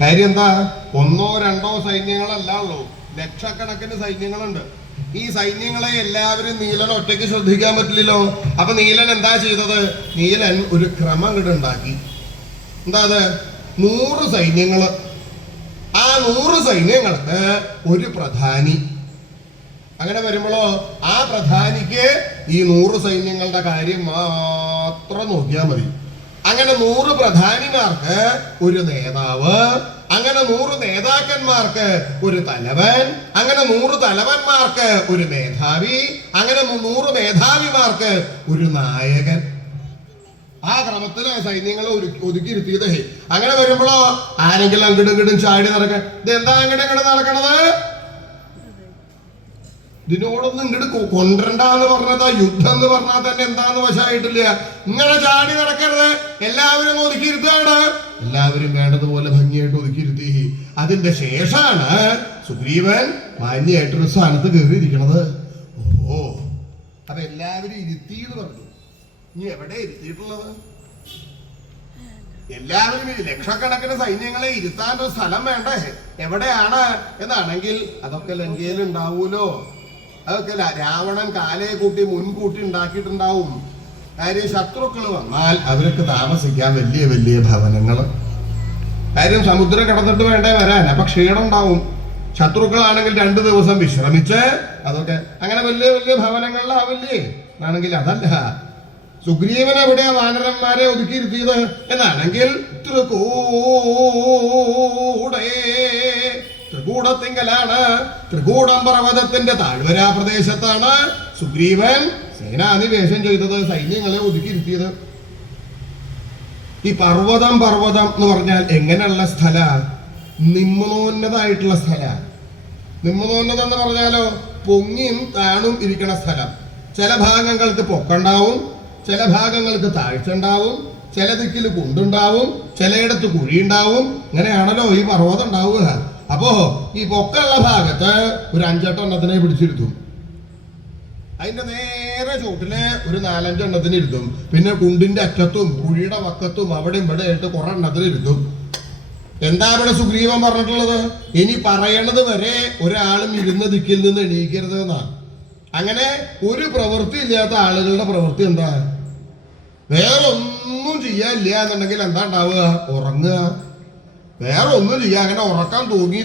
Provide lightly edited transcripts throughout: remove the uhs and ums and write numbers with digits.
കാര്യം എന്താ? ഒന്നോ രണ്ടോ സൈന്യങ്ങളല്ല ഉള്ളൂ, ലക്ഷക്കണക്കിന് സൈന്യങ്ങളുണ്ട്. ഈ സൈന്യങ്ങളെ എല്ലാവരും നീലൻ ഒറ്റയ്ക്ക് ശ്രദ്ധിക്കാൻ പറ്റില്ലല്ലോ. അപ്പൊ നീലൻ എന്താ ചെയ്തത്? നീലൻ ഒരു ക്രമം ഇവിടെ ഉണ്ടാക്കി. എന്താ അത്? 100 സൈന്യങ്ങള്. ആ 100 സൈന്യങ്ങൾക്ക് ഒരു പ്രധാനി. അങ്ങനെ വരുമ്പോഴോ ആ പ്രധാനിക്ക് ഈ 100 സൈന്യങ്ങളുടെ കാര്യം മാത്രം നോക്കിയാൽ മതി. അങ്ങനെ 100 പ്രധാനിമാർക്ക് ഒരു നേതാവ്, അങ്ങനെ 100 നേതാക്കന്മാർക്ക് ഒരു തലവൻ, അങ്ങനെ 100 തലവന്മാർക്ക് ഒരു മേധാവി, അങ്ങനെ 100 മേധാവിമാർക്ക് ഒരു നായകൻ. ആ ക്രമത്തില് സൈന്യങ്ങളെ ഒതുക്കിയിരുത്തിയത്. അങ്ങനെ വരുമ്പോഴോ ആരെങ്കിലും അങ്ങോട്ടും ചാടി നടക്കാൻ, ഇതെന്താ അങ്ങോട്ടും നടക്കണത്? ഇതിനോടൊന്നും ഇങ്ങോട്ട് കൊണ്ടുവരണ്ടെന്ന് പറഞ്ഞതാ. യുദ്ധം എന്ന് പറഞ്ഞാൽ തന്നെ എന്താന്ന് വശമായിട്ടില്ല. ഇങ്ങനെ ചാടി നടക്കരുത്, എല്ലാവരും ഒതുക്കിയിരുത്താണ്. എല്ലാവരും വേണ്ടതുപോലെ ഭംഗിയായിട്ട് ഒതുക്കിയിരുത്തി. അതിന്റെ ശേഷമാണ് സുഗ്രീവൻ മാന്യായിട്ടൊരു സ്ഥാനത്ത് കയറിയിരിക്കണത്. ഓ, അപ്പൊ എല്ലാവരും ഇരുത്തി എന്ന് പറഞ്ഞു. ഇനി എവിടെ ഇരുത്തിയിട്ടുള്ളത്? എല്ലാവരും ലക്ഷക്കണക്കിന് സൈന്യങ്ങളെ ഇരുത്താൻ ഒരു സ്ഥലം വേണ്ടേ? എവിടെയാണ് എന്നാണെങ്കിൽ അതൊക്കെ ലങ്കയിൽ ഉണ്ടാവൂലോ. അതൊക്കെ രാവണൻ കാലയെ കൂട്ടി മുൻകൂട്ടി ഉണ്ടാക്കിയിട്ടുണ്ടാവും. കാര്യം ശത്രുക്കൾ വന്നാൽ അവർക്ക് താമസിക്കാൻ വലിയ വലിയ ഭവനങ്ങള്. കാര്യം സമുദ്രം കിടന്നിട്ട് വേണ്ടേ വരാൻ. അപ്പൊ ക്ഷീണം ഉണ്ടാവും. ശത്രുക്കളാണെങ്കിൽ 2 ദിവസം വിശ്രമിച്ച് അതൊക്കെ അങ്ങനെ വലിയ വലിയ ഭവനങ്ങളിലാവില്ലേ. ആണെങ്കിൽ അതല്ല, സുഗ്രീവൻ എവിടെയാ വാനരന്മാരെ ഒതുക്കിയിരുത്തിയത് എന്നാണെങ്കിൽ ത്രികൂടത്തിങ്കലാണ്. ത്രികൂടം പർവ്വതത്തിന്റെ താഴ്വരാ പ്രദേശത്താണ് സുഗ്രീവൻ സേനാനിവേശം ചെയ്തത്, സൈന്യങ്ങളെ ഒതുക്കിയിരുത്തിയത്. ഈ പർവ്വതം എന്ന് പറഞ്ഞാൽ എങ്ങനെയുള്ള സ്ഥല? നിമ്നോന്നതായിട്ടുള്ള സ്ഥല. നിമ്നോന്നതം എന്ന് പറഞ്ഞാലോ പൊങ്ങിയും താണും ഇരിക്കണ സ്ഥലം. ചില ഭാഗങ്ങൾക്ക് പൊക്കുണ്ടാവും, ചില ഭാഗങ്ങൾക്ക് താഴ്ച ഉണ്ടാവും, ചില ദിക്കിൽ കുണ്ടുണ്ടാവും, ചിലയിടത്ത് കുഴിയുണ്ടാവും. ഇങ്ങനെയാണല്ലോ ഈ പർവ്വതം ഉണ്ടാവുക. അപ്പോ ഈ പൊക്കുള്ള ഭാഗത്ത് ഒരു 5-8 എണ്ണത്തിനെ പിടിച്ചിരുത്തും. അതിന്റെ നേരെ ചുവട്ടില് ഒരു 4-5 എണ്ണത്തിന് ഇരുത്തും. പിന്നെ കുണ്ടിന്റെ അറ്റത്തും കുഴിയുടെ വക്കത്തും അവിടെ ഇവിടെ ആയിട്ട് കുറെ എണ്ണത്തിന് ഇരുത്തും. എന്താ ഇവിടെ സുഗ്രീവൻ പറഞ്ഞിട്ടുള്ളത്? ഇനി പറയണത് വരെ ഒരാളും ഇരുന്ന ദിക്കിൽ നിന്ന് എണീക്കരുത് എന്നാണ്. അങ്ങനെ ഒരു പ്രവൃത്തി ഇല്ലാത്ത ആളുകളുടെ പ്രവൃത്തി എന്താ? വേറൊന്നും ചെയ്യാനില്ല എന്നുണ്ടെങ്കിൽ എന്താ ഉണ്ടാവുക? ഉറങ്ങുക. വേറെ ഒന്നും ചെയ്യാ. അങ്ങനെ ഉറക്കാൻ തൂങ്ങി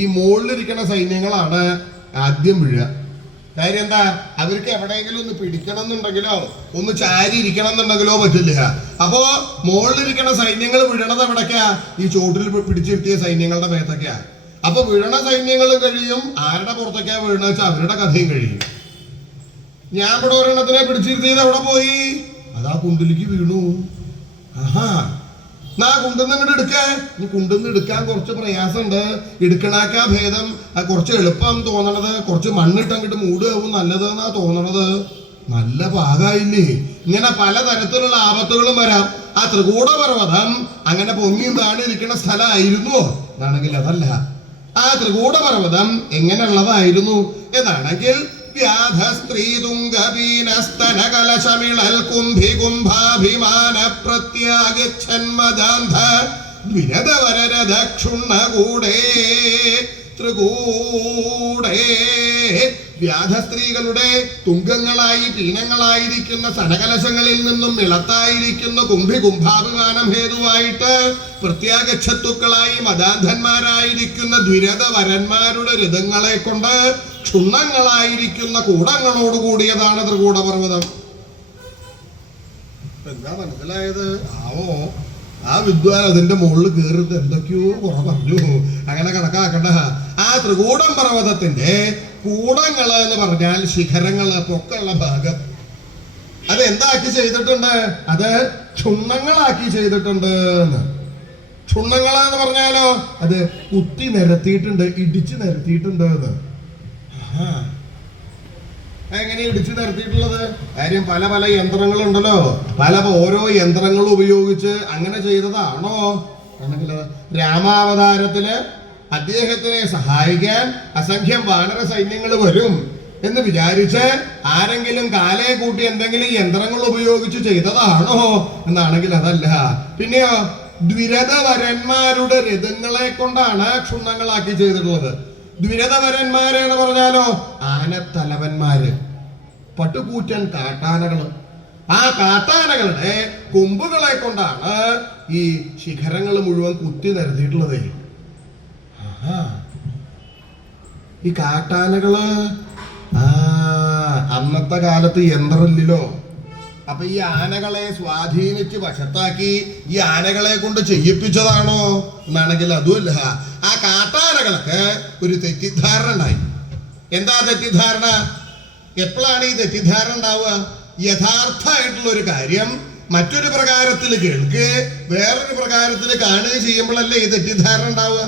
ഈ മുകളിലിരിക്കുന്ന സൈന്യങ്ങളാണ് ആദ്യം വീഴുക. കാര്യം എന്താ? അവർക്ക് എവിടെയെങ്കിലും ഒന്ന് പിടിക്കണം എന്നുണ്ടെങ്കിലോ ഒന്ന് ചാരി ഇരിക്കണം എന്നുണ്ടെങ്കിലോ പറ്റില്ല. അപ്പോ മുകളിലിരിക്കുന്ന സൈന്യങ്ങൾ വീഴണത് എവിടേക്കാ? ഈ ചോട്ടിൽ പിടിച്ചിരുത്തിയ സൈന്യങ്ങളുടെ മേത്തൊക്കെയാ. അപ്പൊ വീഴണ സൈന്യങ്ങളും കഴിയും. ആരുടെ പുറത്തൊക്കെയാ വീഴണ വെച്ചാൽ അവരുടെ കഥയും കഴിയും. ഞാൻ ഇവിടെ ഒരെണ്ണത്തിനെ പിടിച്ചിരുത്തിയത് എവിടെ പോയി? അതാ കുണ്ടിലേക്ക് വീണു. ആഹാ, നാ കുണ്ടെന്ന് ഇങ്ങോട്ട് എടുക്ക. ഈ കുണ്ടെന്ന് എടുക്കാൻ കുറച്ച് പ്രയാസമുണ്ട്. എടുക്കണാക്കാ ഭേദം കുറച്ച് എളുപ്പം തോന്നണത് കുറച്ച് മണ്ണിട്ട് അങ്ങോട്ട് മൂടുകയാവും നല്ലത് എന്നാ തോന്നണത്. നല്ല പാകായില്ലേ? ഇങ്ങനെ പലതരത്തിലുള്ള ആപത്തുകളും വരാം. ആ ത്രികൂടപർവ്വതം അങ്ങനെ പൊങ്ങിയും താണിരിക്കുന്ന സ്ഥലമായിരുന്നോ എന്നാണെങ്കിൽ അതല്ല. ആ ത്രികൂടപർവ്വതം എങ്ങനെയുള്ളതായിരുന്നു എന്നാണെങ്കിൽ വ്യാധസ്ത്രീതുംഗപീനസ്തനകലശമിളൽ കുംഭികുംഭാഭിമാന പ്രത്യാഗച്ഛന്മദാന്ധ ദ്വിരദവരരദക്ഷുണ്ണകൂടേ ത്രികൂടേ. വ്യാധസ്ത്രീകളുടെ തുങ്കങ്ങളായി പീനങ്ങളായിരിക്കുന്ന സനകലശങ്ങളിൽ നിന്നും ഇളത്തായിരിക്കുന്ന കുംഭികുംഭാഭിമാനം ഹേതുവായിട്ട് പ്രത്യാഗച്ഛത്തുക്കളായി മദാന്ധന്മാരായിരിക്കുന്ന ദ്വിരഥ വരന്മാരുടെ രഥങ്ങളെ കൊണ്ട് ക്ഷുണ്ണങ്ങളായിരിക്കുന്ന കൂടങ്ങളോട് കൂടിയതാണ് ത്രികൂടപർവ്വതം. എന്താ മനസ്സിലായത്? ആ വിദ്വാൻ അതിന്റെ മുകളിൽ കയറിട്ട് എന്തൊക്കെയോ കുറെ പറഞ്ഞു. അങ്ങനെ കണക്കാക്കണ്ട. ആ ത്രികൂടം പർവ്വതത്തിന്റെ കൂടങ്ങള് എന്ന് പറഞ്ഞാൽ ശിഖരങ്ങള്, പൊക്കുള്ള ഭാഗം. അത് എന്താക്കി ചെയ്തിട്ടുണ്ട്? അത് ക്ഷുണ്ണങ്ങളാക്കി ചെയ്തിട്ടുണ്ട്. ക്ഷുണ്ണങ്ങളെന്ന് പറഞ്ഞാലോ അത് കുത്തി നിരത്തിയിട്ടുണ്ട്, ഇടിച്ചു നിരത്തിയിട്ടുണ്ട്. എങ്ങനെ ഇടിച്ചു നിരത്തിയിട്ടുള്ളത്? കാര്യം പല പല യന്ത്രങ്ങളുണ്ടല്ലോ, ഓരോ യന്ത്രങ്ങളും ഉപയോഗിച്ച് അങ്ങനെ ചെയ്തതാണോ? ആണെങ്കിൽ രാമാവതാരത്തില് അദ്ദേഹത്തിനെ സഹായിക്കാൻ അസംഖ്യം വാനര സൈന്യങ്ങൾ വരും എന്ന് വിചാരിച്ച് ആരെങ്കിലും കാലയെ കൂട്ടി എന്തെങ്കിലും യന്ത്രങ്ങൾ ഉപയോഗിച്ച് ചെയ്തതാണോ എന്നാണെങ്കിൽ അതല്ല. പിന്നെയോ ദ്വിരഥവരന്മാരുടെ രഥങ്ങളെ കൊണ്ടാണ് ക്ഷുണ്ണങ്ങളാക്കി ചെയ്തിട്ടുള്ളത്. ദ്വിരഥവരന്മാര് എന്ന് പറഞ്ഞാലോ ആനത്തലവന്മാര്, പട്ടുകൂറ്റൻ കാട്ടാനകള്. ആ കാട്ടാനകളുടെ കൊമ്പുകളെ കൊണ്ടാണ് ഈ ശിഖരങ്ങൾ മുഴുവൻ കുത്തി നിരത്തിയിട്ടുള്ളത്. ഈ കാട്ടാനകള് അന്നത്തെ കാലത്ത് യന്ത്രമില്ലല്ലോ. അപ്പൊ ഈ ആനകളെ സ്വാധീനിച്ച് വശത്താക്കി ഈ ആനകളെ കൊണ്ട് ചെയ്യിപ്പിച്ചതാണോ എന്നാണെങ്കിൽ അതുമല്ല. ആ കാട്ടാനകൾക്ക് ഒരു തെറ്റിദ്ധാരണ ഉണ്ടായി. എന്താ തെറ്റിദ്ധാരണ? എപ്പോഴാണ് ഈ തെറ്റിദ്ധാരണ ഉണ്ടാവുക? യഥാർത്ഥമായിട്ടുള്ള ഒരു കാര്യം മറ്റൊരു പ്രകാരത്തിൽ കേൾക്ക്, വേറൊരു പ്രകാരത്തിൽ കാണുക ചെയ്യുമ്പോഴല്ലേ ഈ തെറ്റിദ്ധാരണ ഉണ്ടാവുക.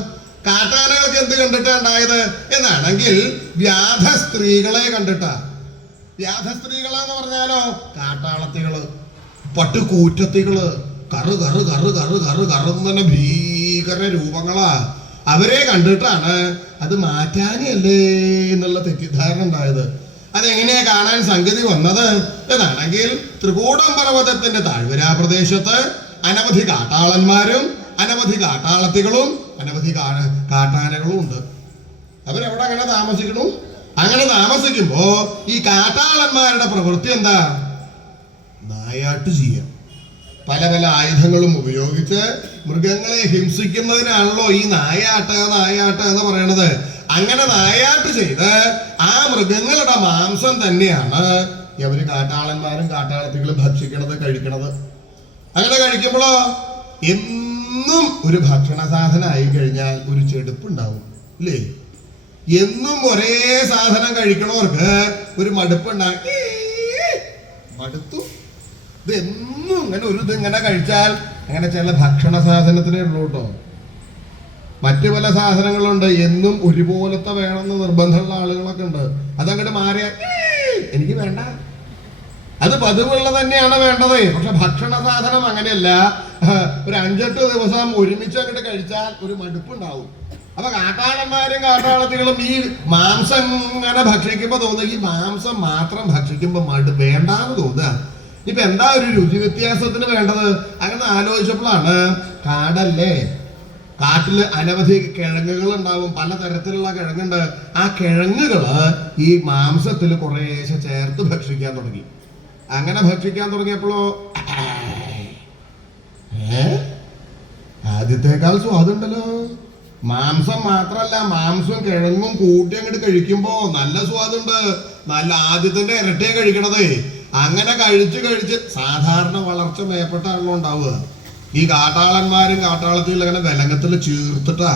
കാട്ടാനകൾക്ക് എന്ത് കണ്ടിട്ടാ ഉണ്ടായത് എന്നാണെങ്കിൽ വ്യാധ സ്ത്രീകളെ കണ്ടിട്ടാ. വ്യാധ സ്ത്രീകളെന്ന് പറഞ്ഞാലോ കാട്ടാളത്തികള്, പട്ടുകൂറ്റത്തികള്, കറു കറു കറു കറു കറു കറുന്ന് തന്നെ ഭീകര രൂപങ്ങളാ. അവരെ കണ്ടിട്ടാണ് അത് മാറ്റാനല്ലേ എന്നുള്ള തെറ്റിദ്ധാരണ ഉണ്ടായത്. അതെങ്ങനെയാ കാണാൻ സംഗതി വന്നത് എന്നാണെങ്കിൽ ത്രികൂടം പർവ്വതത്തിന്റെ താഴ്വര പ്രദേശത്ത് അനവധി കാട്ടാളന്മാരും അനവധി കാട്ടാളത്തികളും അനവധി കാട്ടാനകളും ഉണ്ട്. അവരെവിടെ അങ്ങനെ താമസിക്കണു? അങ്ങനെ താമസിക്കുമ്പോ ഈ കാട്ടാളന്മാരുടെ പ്രവൃത്തി എന്താ? നായാട്ട് ചെയ്യുക. പല പല ആയുധങ്ങളും ഉപയോഗിച്ച് മൃഗങ്ങളെ ഹിംസിക്കുന്നതിനാണല്ലോ ഈ നായാട്ട് എന്ന് പറയണത്. അങ്ങനെ നായാട്ട് ചെയ്ത് ആ മൃഗങ്ങളുടെ മാംസം തന്നെയാണ് ഇവര് കാട്ടാളന്മാരും കാട്ടാളത്തികളും ഭക്ഷിക്കണത്, കഴിക്കണത്. അങ്ങനെ കഴിക്കുമ്പോഴോ എന്നും ഒരു ഭക്ഷണ സാധനം ആയി കഴിഞ്ഞാൽ ഒരു ചെടുപ്പുണ്ടാവും ഇല്ലേ? എന്നും ഒരേ സാധനം കഴിക്കണവർക്ക് ഒരു മടുപ്പുണ്ടാക്കി മടുത്തു. ഇത് എന്നും ഇങ്ങനെ ഒരു ഇതിങ്ങനെ കഴിച്ചാൽ അങ്ങനെ ചില ഭക്ഷണ സാധനത്തിനേ ഉള്ളൂ കേട്ടോ. മറ്റു പല സാധനങ്ങളുണ്ട് എന്നും ഒരുപോലത്തെ വേണമെന്ന് നിർബന്ധമുള്ള ആളുകളൊക്കെ ഉണ്ട്. അതങ്ങോട്ട് മാറിയ എനിക്ക് വേണ്ട, അത് പതിവുള്ള തന്നെയാണ് വേണ്ടത്. പക്ഷെ ഭക്ഷണ സാധനം അങ്ങനെയല്ല. ഒരു 5-8 ദിവസം ഒരുമിച്ച് അങ്ങോട്ട് കഴിച്ചാൽ ഒരു മടുപ്പുണ്ടാവും. അപ്പൊ കാട്ടാളന്മാരും കാട്ടാളത്തികളും ഈ മാംസം ഇങ്ങനെ ഭക്ഷിക്കുമ്പോ തോന്നുക ഈ മാംസം മാത്രം ഭക്ഷിക്കുമ്പോ വേണ്ടാന്ന് തോന്നുക. ഇപ്പൊ എന്താ ഒരു രുചി വ്യത്യാസത്തിന് വേണ്ടത്? അങ്ങനെ ആലോചിച്ചപ്പോഴാണ് കാടല്ലേ, കാട്ടില് അനവധി കിഴങ്ങുകൾ ഉണ്ടാവും, പലതരത്തിലുള്ള കിഴങ്ങുണ്ട്. ആ കിഴങ്ങുകള് ഈ മാംസത്തിൽ കുറേശ്ശെ ചേർത്ത് ഭക്ഷിക്കാൻ തുടങ്ങി. അങ്ങനെ ഭക്ഷിക്കാൻ തുടങ്ങിയപ്പോഴോ ആദ്യത്തേക്കാൾ സ്വാദുണ്ടല്ലോ. മാംസം മാത്രല്ല, മാംസം കിഴങ്ങും കൂട്ടി അങ്ങോട്ട് കഴിക്കുമ്പോ നല്ല സ്വാദുണ്ട്. നല്ല ആദ്യത്തിന്റെ ഇരട്ടിയെ കഴിക്കണതേ. അങ്ങനെ കഴിച്ച് സാധാരണ വളർച്ച മേപ്പെട്ടാണല്ലോ ഉണ്ടാവുക. ഈ കാട്ടാളന്മാരും കാട്ടാളത്തിലും അങ്ങനെ വിലങ്ങത്തിൽ ചീർത്തിട്ടാ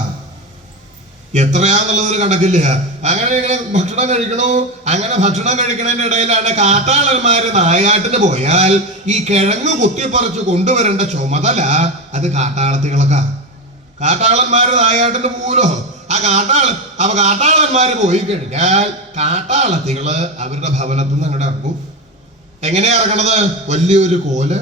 എത്രയാന്നുള്ളതൊരു കണക്കില്ല. അങ്ങനെ ഇങ്ങനെ ഭക്ഷണം കഴിക്കണു. അങ്ങനെ ഭക്ഷണം കഴിക്കണതിന്റെ ഇടയിലാണ് കാട്ടാളന്മാര് നായാട്ടിന് പോയാൽ ഈ കിഴങ്ങ് കുത്തിപ്പറിച്ച് കൊണ്ടുവരേണ്ട ചുമതല അത് കാട്ടാളത്തികളൊക്കെ. കാട്ടാളന്മാര് നായാട്ടിന് പോലോ അപ്പൊ കാട്ടാളന്മാര് പോയി കഴിഞ്ഞാൽ കാട്ടാളത്തികള് അവരുടെ ഭവനത്തിൽ നിന്ന് അങ്ങോട്ട് ഇറങ്ങും. എങ്ങനെയാ ഇറങ്ങണത്? വലിയൊരു കോല്,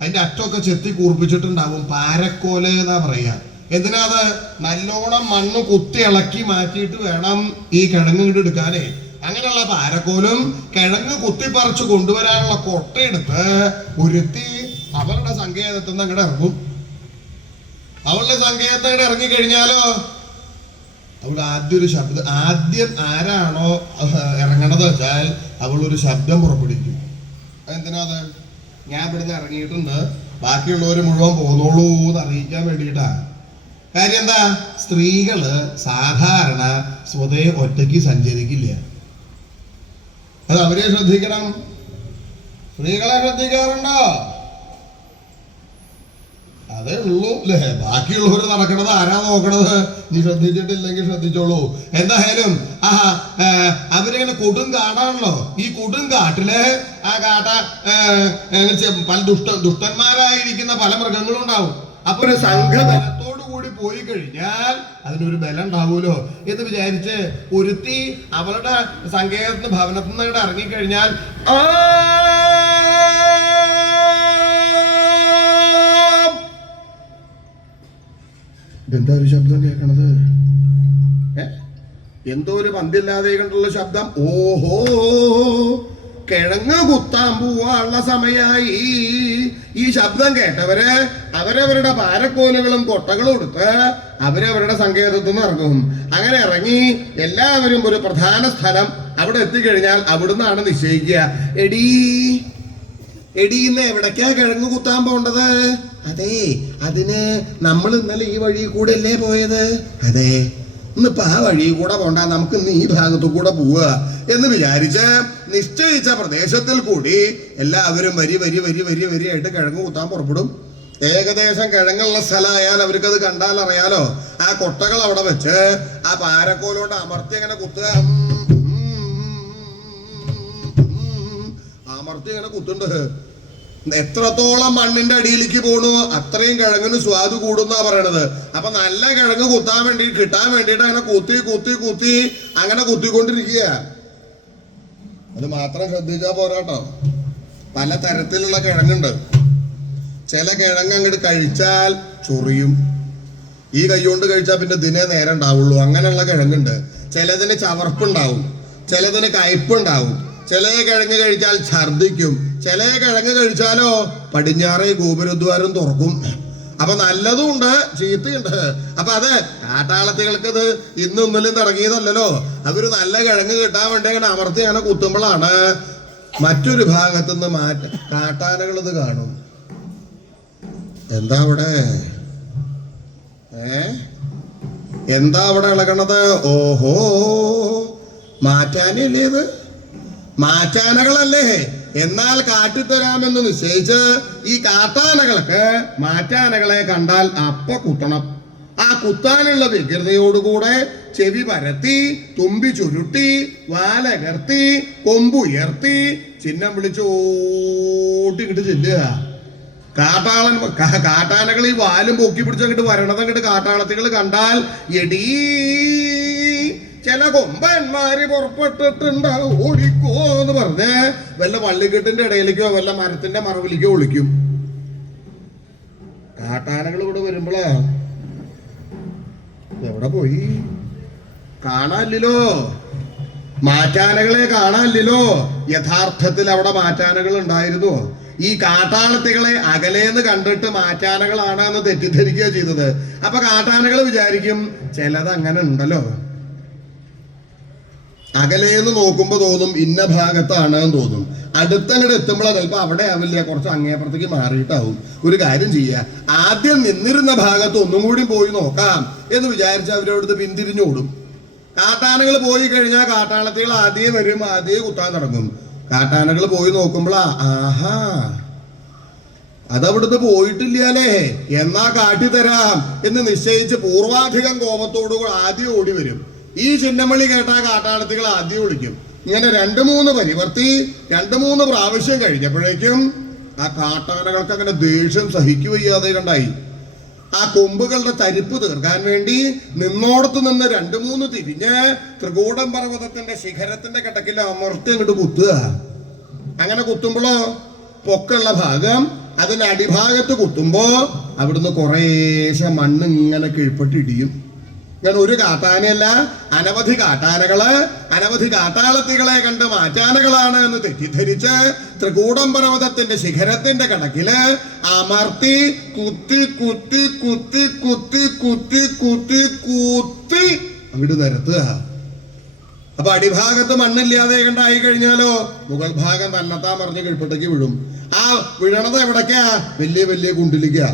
അതിന്റെ അറ്റമൊക്കെ ചെത്തി കൂർപ്പിച്ചിട്ടുണ്ടാവും. പാരക്കോല് എന്നാ പറയാ. എന്തിനാത്? നല്ലോണം മണ്ണ് കുത്തി ഇളക്കി മാറ്റിയിട്ട് വേണം ഈ കിഴങ്ങ് ഇങ്ങോട്ട് എടുക്കാനേ. അങ്ങനെയുള്ള പാരക്കോലും കിഴങ്ങ് കുത്തിപ്പറിച്ച് കൊണ്ടുവരാനുള്ള കൊട്ടയെടുത്ത് ഒരുത്തി അവരുടെ സങ്കേതത്തിൽ നിന്ന് അങ്ങോട്ട് ഇറങ്ങും. അവളുടെ സങ്കേതത്തിൽ ഇറങ്ങിക്കഴിഞ്ഞാലോ അവിടെ ആദ്യം ആരാണോ ഇറങ്ങണത് വെച്ചാൽ അവളൊരു ശബ്ദം പുറപ്പെടുവിക്കും. അതെന്തിനാത്? ഞാൻ ഇവിടുന്ന് ഇറങ്ങിയിട്ടുണ്ട്, ബാക്കിയുള്ളവർ മുഴുവൻ പോന്നോളൂ എന്ന് അറിയിക്കാൻ വേണ്ടിയിട്ടാ. കാര്യം എന്താ? സ്ത്രീകള് സാധാരണ സ്വതേ ഒറ്റയ്ക്ക് സഞ്ചരിക്കില്ല. അത് അവരെ ശ്രദ്ധിക്കണം. സ്ത്രീകളെ ശ്രദ്ധിക്കാറുണ്ടോ? അതേ ഉള്ളൂ അല്ലേ? ബാക്കിയുള്ളവർ നടക്കണത് ആരാ നോക്കണത്? നീ ശ്രദ്ധിച്ചിട്ടില്ലെങ്കിൽ ശ്രദ്ധിച്ചോളൂ. എന്തായാലും അവരിങ്ങനെ കൊടും കാടാണല്ലോ. ഈ കൊടും കാട്ടില് ആ പല ദുഷ്ടന്മാരായിരിക്കുന്ന പല മൃഗങ്ങളും ഉണ്ടാവും. അപ്പൊ ഒരു സംഘബലത്തോടു കൂടി പോയി കഴിഞ്ഞാൽ അതിനൊരു ബലം ഉണ്ടാവൂലോ എന്ന് വിചാരിച്ച് ഒരുത്തി അവളുടെ സങ്കേതത്തിന് ഭവനത്തിൽ നിന്ന് ഇറങ്ങിക്കഴിഞ്ഞാൽ ഇതെന്താ ഒരു ശബ്ദം കേൾക്കണത്? എന്തോ ഒരു പന്തില്ലാതെ കണ്ടുള്ള ശബ്ദം. ഓഹോ, കിഴങ്ങ് കുത്താൻ പോവാനുള്ള സമയായി. ഈ ശബ്ദം കേട്ടവര് അവരവരുടെ പാരക്കോലുകളും കൊട്ടകളും എടുത്ത് അവരവരുടെ സങ്കേതത്തിൽ നിന്ന് ഇറങ്ങും. അങ്ങനെ ഇറങ്ങി എല്ലാവരും ഒരു പ്രധാന സ്ഥലം അവിടെ എത്തിക്കഴിഞ്ഞാൽ അവിടുന്നാണ് നിശ്ചയിക്കുക. എടീന്ന് എവിടേക്കാ കിഴങ്ങ് കുത്താൻ പോണ്ടത്? അതെ, അതിന് നമ്മൾ ഇന്നലെ ഈ വഴി കൂടെ അല്ലേ പോയത്? അതെ, ഇന്നിപ്പോ ആ വഴി കൂടെ പോണ്ട, നമുക്ക് ഇന്ന് ഈ ഭാഗത്തു കൂടെ പോവുക എന്ന് വിചാരിച്ച് നിശ്ചയിച്ച പ്രദേശത്തിൽ കൂടി എല്ലാവരും വരി വരി വരി വരി വരിയായിട്ട് കിഴങ്ങ് കുത്താൻ പുറപ്പെടും. ഏകദേശം കിഴങ്ങുള്ള സ്ഥലമായാൽ അവർക്കത് കണ്ടാൽ അറിയാലോ. ആ കൊട്ടകൾ അവിടെ വെച്ച് ആ പാരക്കോലോട്ട് അമർത്തി അങ്ങനെ കുത്തുക, അമർത്തി ഇങ്ങനെ കുത്തുണ്ട്. എത്രത്തോളം മണ്ണിന്റെ അടിയിലേക്ക് പോണു അത്രയും കിഴങ്ങിന് സ്വാദ് കൂടുന്നാ പറയണത്. അപ്പൊ നല്ല കിഴങ്ങ് കുത്താൻ വേണ്ടി കിട്ടാൻ വേണ്ടിയിട്ട് അങ്ങനെ കുത്തി കുത്തി കുത്തി അങ്ങനെ കുത്തിക്കൊണ്ടിരിക്കുക. അത് മാത്രം ശ്രദ്ധിച്ചാ പോരാട്ടോ, പല തരത്തിലുള്ള കിഴങ്ങുണ്ട്. ചില കിഴങ്ങ് അങ്ങോട്ട് കഴിച്ചാൽ ചൊറിയും, ഈ കൈ കൊണ്ട് കഴിച്ചാൽ പിന്നെ ദിനേ നേരം ഉണ്ടാവുള്ളൂ. അങ്ങനെയുള്ള കിഴങ്ങുണ്ട്. ചിലതിന് ചവർപ്പുണ്ടാവും, ചിലതിന് കയ്പുണ്ടാവും. ചില കിഴങ്ങ് കഴിച്ചാൽ ഛർദിക്കും, ചില കിഴങ്ങ് കഴിച്ചാലോ പടിഞ്ഞാറേ ഗോപുരദ്വാരം തുറക്കും. അപ്പൊ നല്ലതും ഉണ്ട്, ചീത്തയുണ്ട്. അപ്പൊ അത് കാട്ടാളത്തികൾക്ക് ഇത് ഇന്നൊന്നിലും തുടങ്ങിയതല്ലോ. അവര് നല്ല കിഴങ്ങ് കിട്ടാൻ വേണ്ടി അങ്ങനെ അമർത്തി അങ്ങനെ കുത്തുമ്പോഴാണ് മറ്റൊരു ഭാഗത്തുനിന്ന് കാട്ടാനകൾ ഇത് കാണും. എന്താ അവിടെ എന്താ അവിടെ ഇളകണത്? ഓഹോ, മാറ്റാനല്ലേ ഇത്? മാറ്റാനകളല്ലേ? എന്നാൽ കാട്ടിത്തരാമെന്ന് നിശ്ചയിച്ച് ഈ കാട്ടാനകൾക്ക് മാറ്റാനകളെ കണ്ടാൽ അപ്പ കുത്തണം. ആ കുത്താനുള്ള വ്യഗ്രതയോടുകൂടെ ചെവി പരത്തി, തുമ്പി ചുരുട്ടി, വാലകർത്തി, കൊമ്പുയർത്തി, ചിഹ്നം വിളിച്ചോട്ടി ഇങ്ങോട്ട് ചെല്ലുക. കാട്ടാനകൾ ഈ വാലും പൊക്കി പിടിച്ചങ്ങോട്ട് വരണത് അങ്ങോട്ട് കാട്ടാളത്തികൾ കണ്ടാൽ എടീ ചില കൊമ്പന്മാര് പുറപ്പെട്ടിട്ടുണ്ടാവും, ഓടിക്കോ എന്ന് പറഞ്ഞ് വല്ല വള്ളിക്കെട്ടിന്റെ ഇടയിലേക്കോ വല്ല മരത്തിന്റെ മറവിലേക്കോ ഒളിക്കും. കാട്ടാനകൾ ഇവിടെ വരുമ്പോളാ എവിടെ പോയി? കാണാനില്ലല്ലോ, മാറ്റാനകളെ കാണാനില്ലല്ലോ. യഥാർത്ഥത്തിൽ അവിടെ മാറ്റാനകൾ ഉണ്ടായിരുന്നു. ഈ കാട്ടാളത്തികളെ അകലേന്ന് കണ്ടിട്ട് മാറ്റാനകളാണ് എന്ന് തെറ്റിദ്ധരിക്കുക ചെയ്തത്. അപ്പൊ കാട്ടാനകൾ വിചാരിക്കും ചിലത് അങ്ങനെ ഉണ്ടല്ലോ. അകലേന്ന് നോക്കുമ്പോ തോന്നും ഇന്ന ഭാഗത്താണ് എന്ന് തോന്നും. അടുത്തങ്ങോട്ട് എത്തുമ്പോഴാ ചിലപ്പോ അവിടെ ആവില്ല, കുറച്ച് അങ്ങേപ്പുറത്തേക്ക് മാറിയിട്ടാവും. ഒരു കാര്യം ചെയ്യുക, ആദ്യം നിന്നിരുന്ന ഭാഗത്ത് ഒന്നും കൂടി പോയി നോക്കാം എന്ന് വിചാരിച്ച് അവരവിടുന്ന് പിന്തിരിഞ്ഞോടും. കാട്ടാനകൾ പോയി കഴിഞ്ഞാൽ കാട്ടാളത്തികൾ ആദ്യം വരും, ആദ്യം കുത്താൻ തുടങ്ങും. കാട്ടാനകൾ പോയി നോക്കുമ്പോഴാ ആഹാ അതവിടുന്ന് പോയിട്ടില്ലേ, എന്നാ കാട്ടിത്തരാം എന്ന് നിശ്ചയിച്ച് പൂർവാധികം കോപത്തോടുകൂടി ആദ്യം ഓടി വരും. ഈ ചിഹ്നമണി കേട്ടാ കാട്ടാളത്തികൾ ആദ്യം വിളിക്കും. ഇങ്ങനെ 2-3 പരിവർത്തി 2-3 പ്രാവശ്യം കഴിഞ്ഞപ്പോഴേക്കും ആ കാട്ടാനകൾക്ക് അങ്ങനെ ദേഷ്യം സഹിക്കുകയ്യാതെ കണ്ടായി. ആ കൊമ്പുകളുടെ തരിപ്പ് തീർക്കാൻ വേണ്ടി നിന്നോടത്ത് നിന്ന് 2-3 തിരിഞ്ഞ് ത്രികൂടം പർവ്വതത്തിന്റെ ശിഖരത്തിന്റെ കിടക്കിൽ അമർത്തി അങ്ങോട്ട് കുത്തുക. അങ്ങനെ കുത്തുമ്പോഴോ പൊക്കുള്ള ഭാഗം അതിന്റെ അടിഭാഗത്ത് കുത്തുമ്പോ അവിടുന്ന് കുറേശ്ശെ മണ്ണ് ഇങ്ങനെ കീഴ്പ്പെട്ടിടിയും. ഇങ്ങനെ ഒരു കാട്ടാനയല്ല, അനവധി കാട്ടാനകള് അനവധി കാട്ടാളത്തികളെ കണ്ട് മാറ്റാനകളാണ് എന്ന് തെറ്റിദ്ധരിച്ച് ത്രികൂടം പർവ്വതത്തിന്റെ ശിഖരത്തിന്റെ കടക്കില് അമർത്തി കുത്തി കുത്തി കുത്തി കുത്തി കുത്തി കുത്തി കുത്തി അങ്ങോട്ട് നിരത്തുക. അപ്പൊ അടിഭാഗത്ത് മണ്ണില്ലാതെ കണ്ടായി കഴിഞ്ഞാലോ മുകൾ ഭാഗം തന്നെത്താൻ മറിഞ്ഞ് കീഴ്പ്പെട്ടേക്ക് വീഴും. ആ വീഴണത് എവിടേക്കാ? വലിയ വലിയ കുണ്ടിലേക്കാ.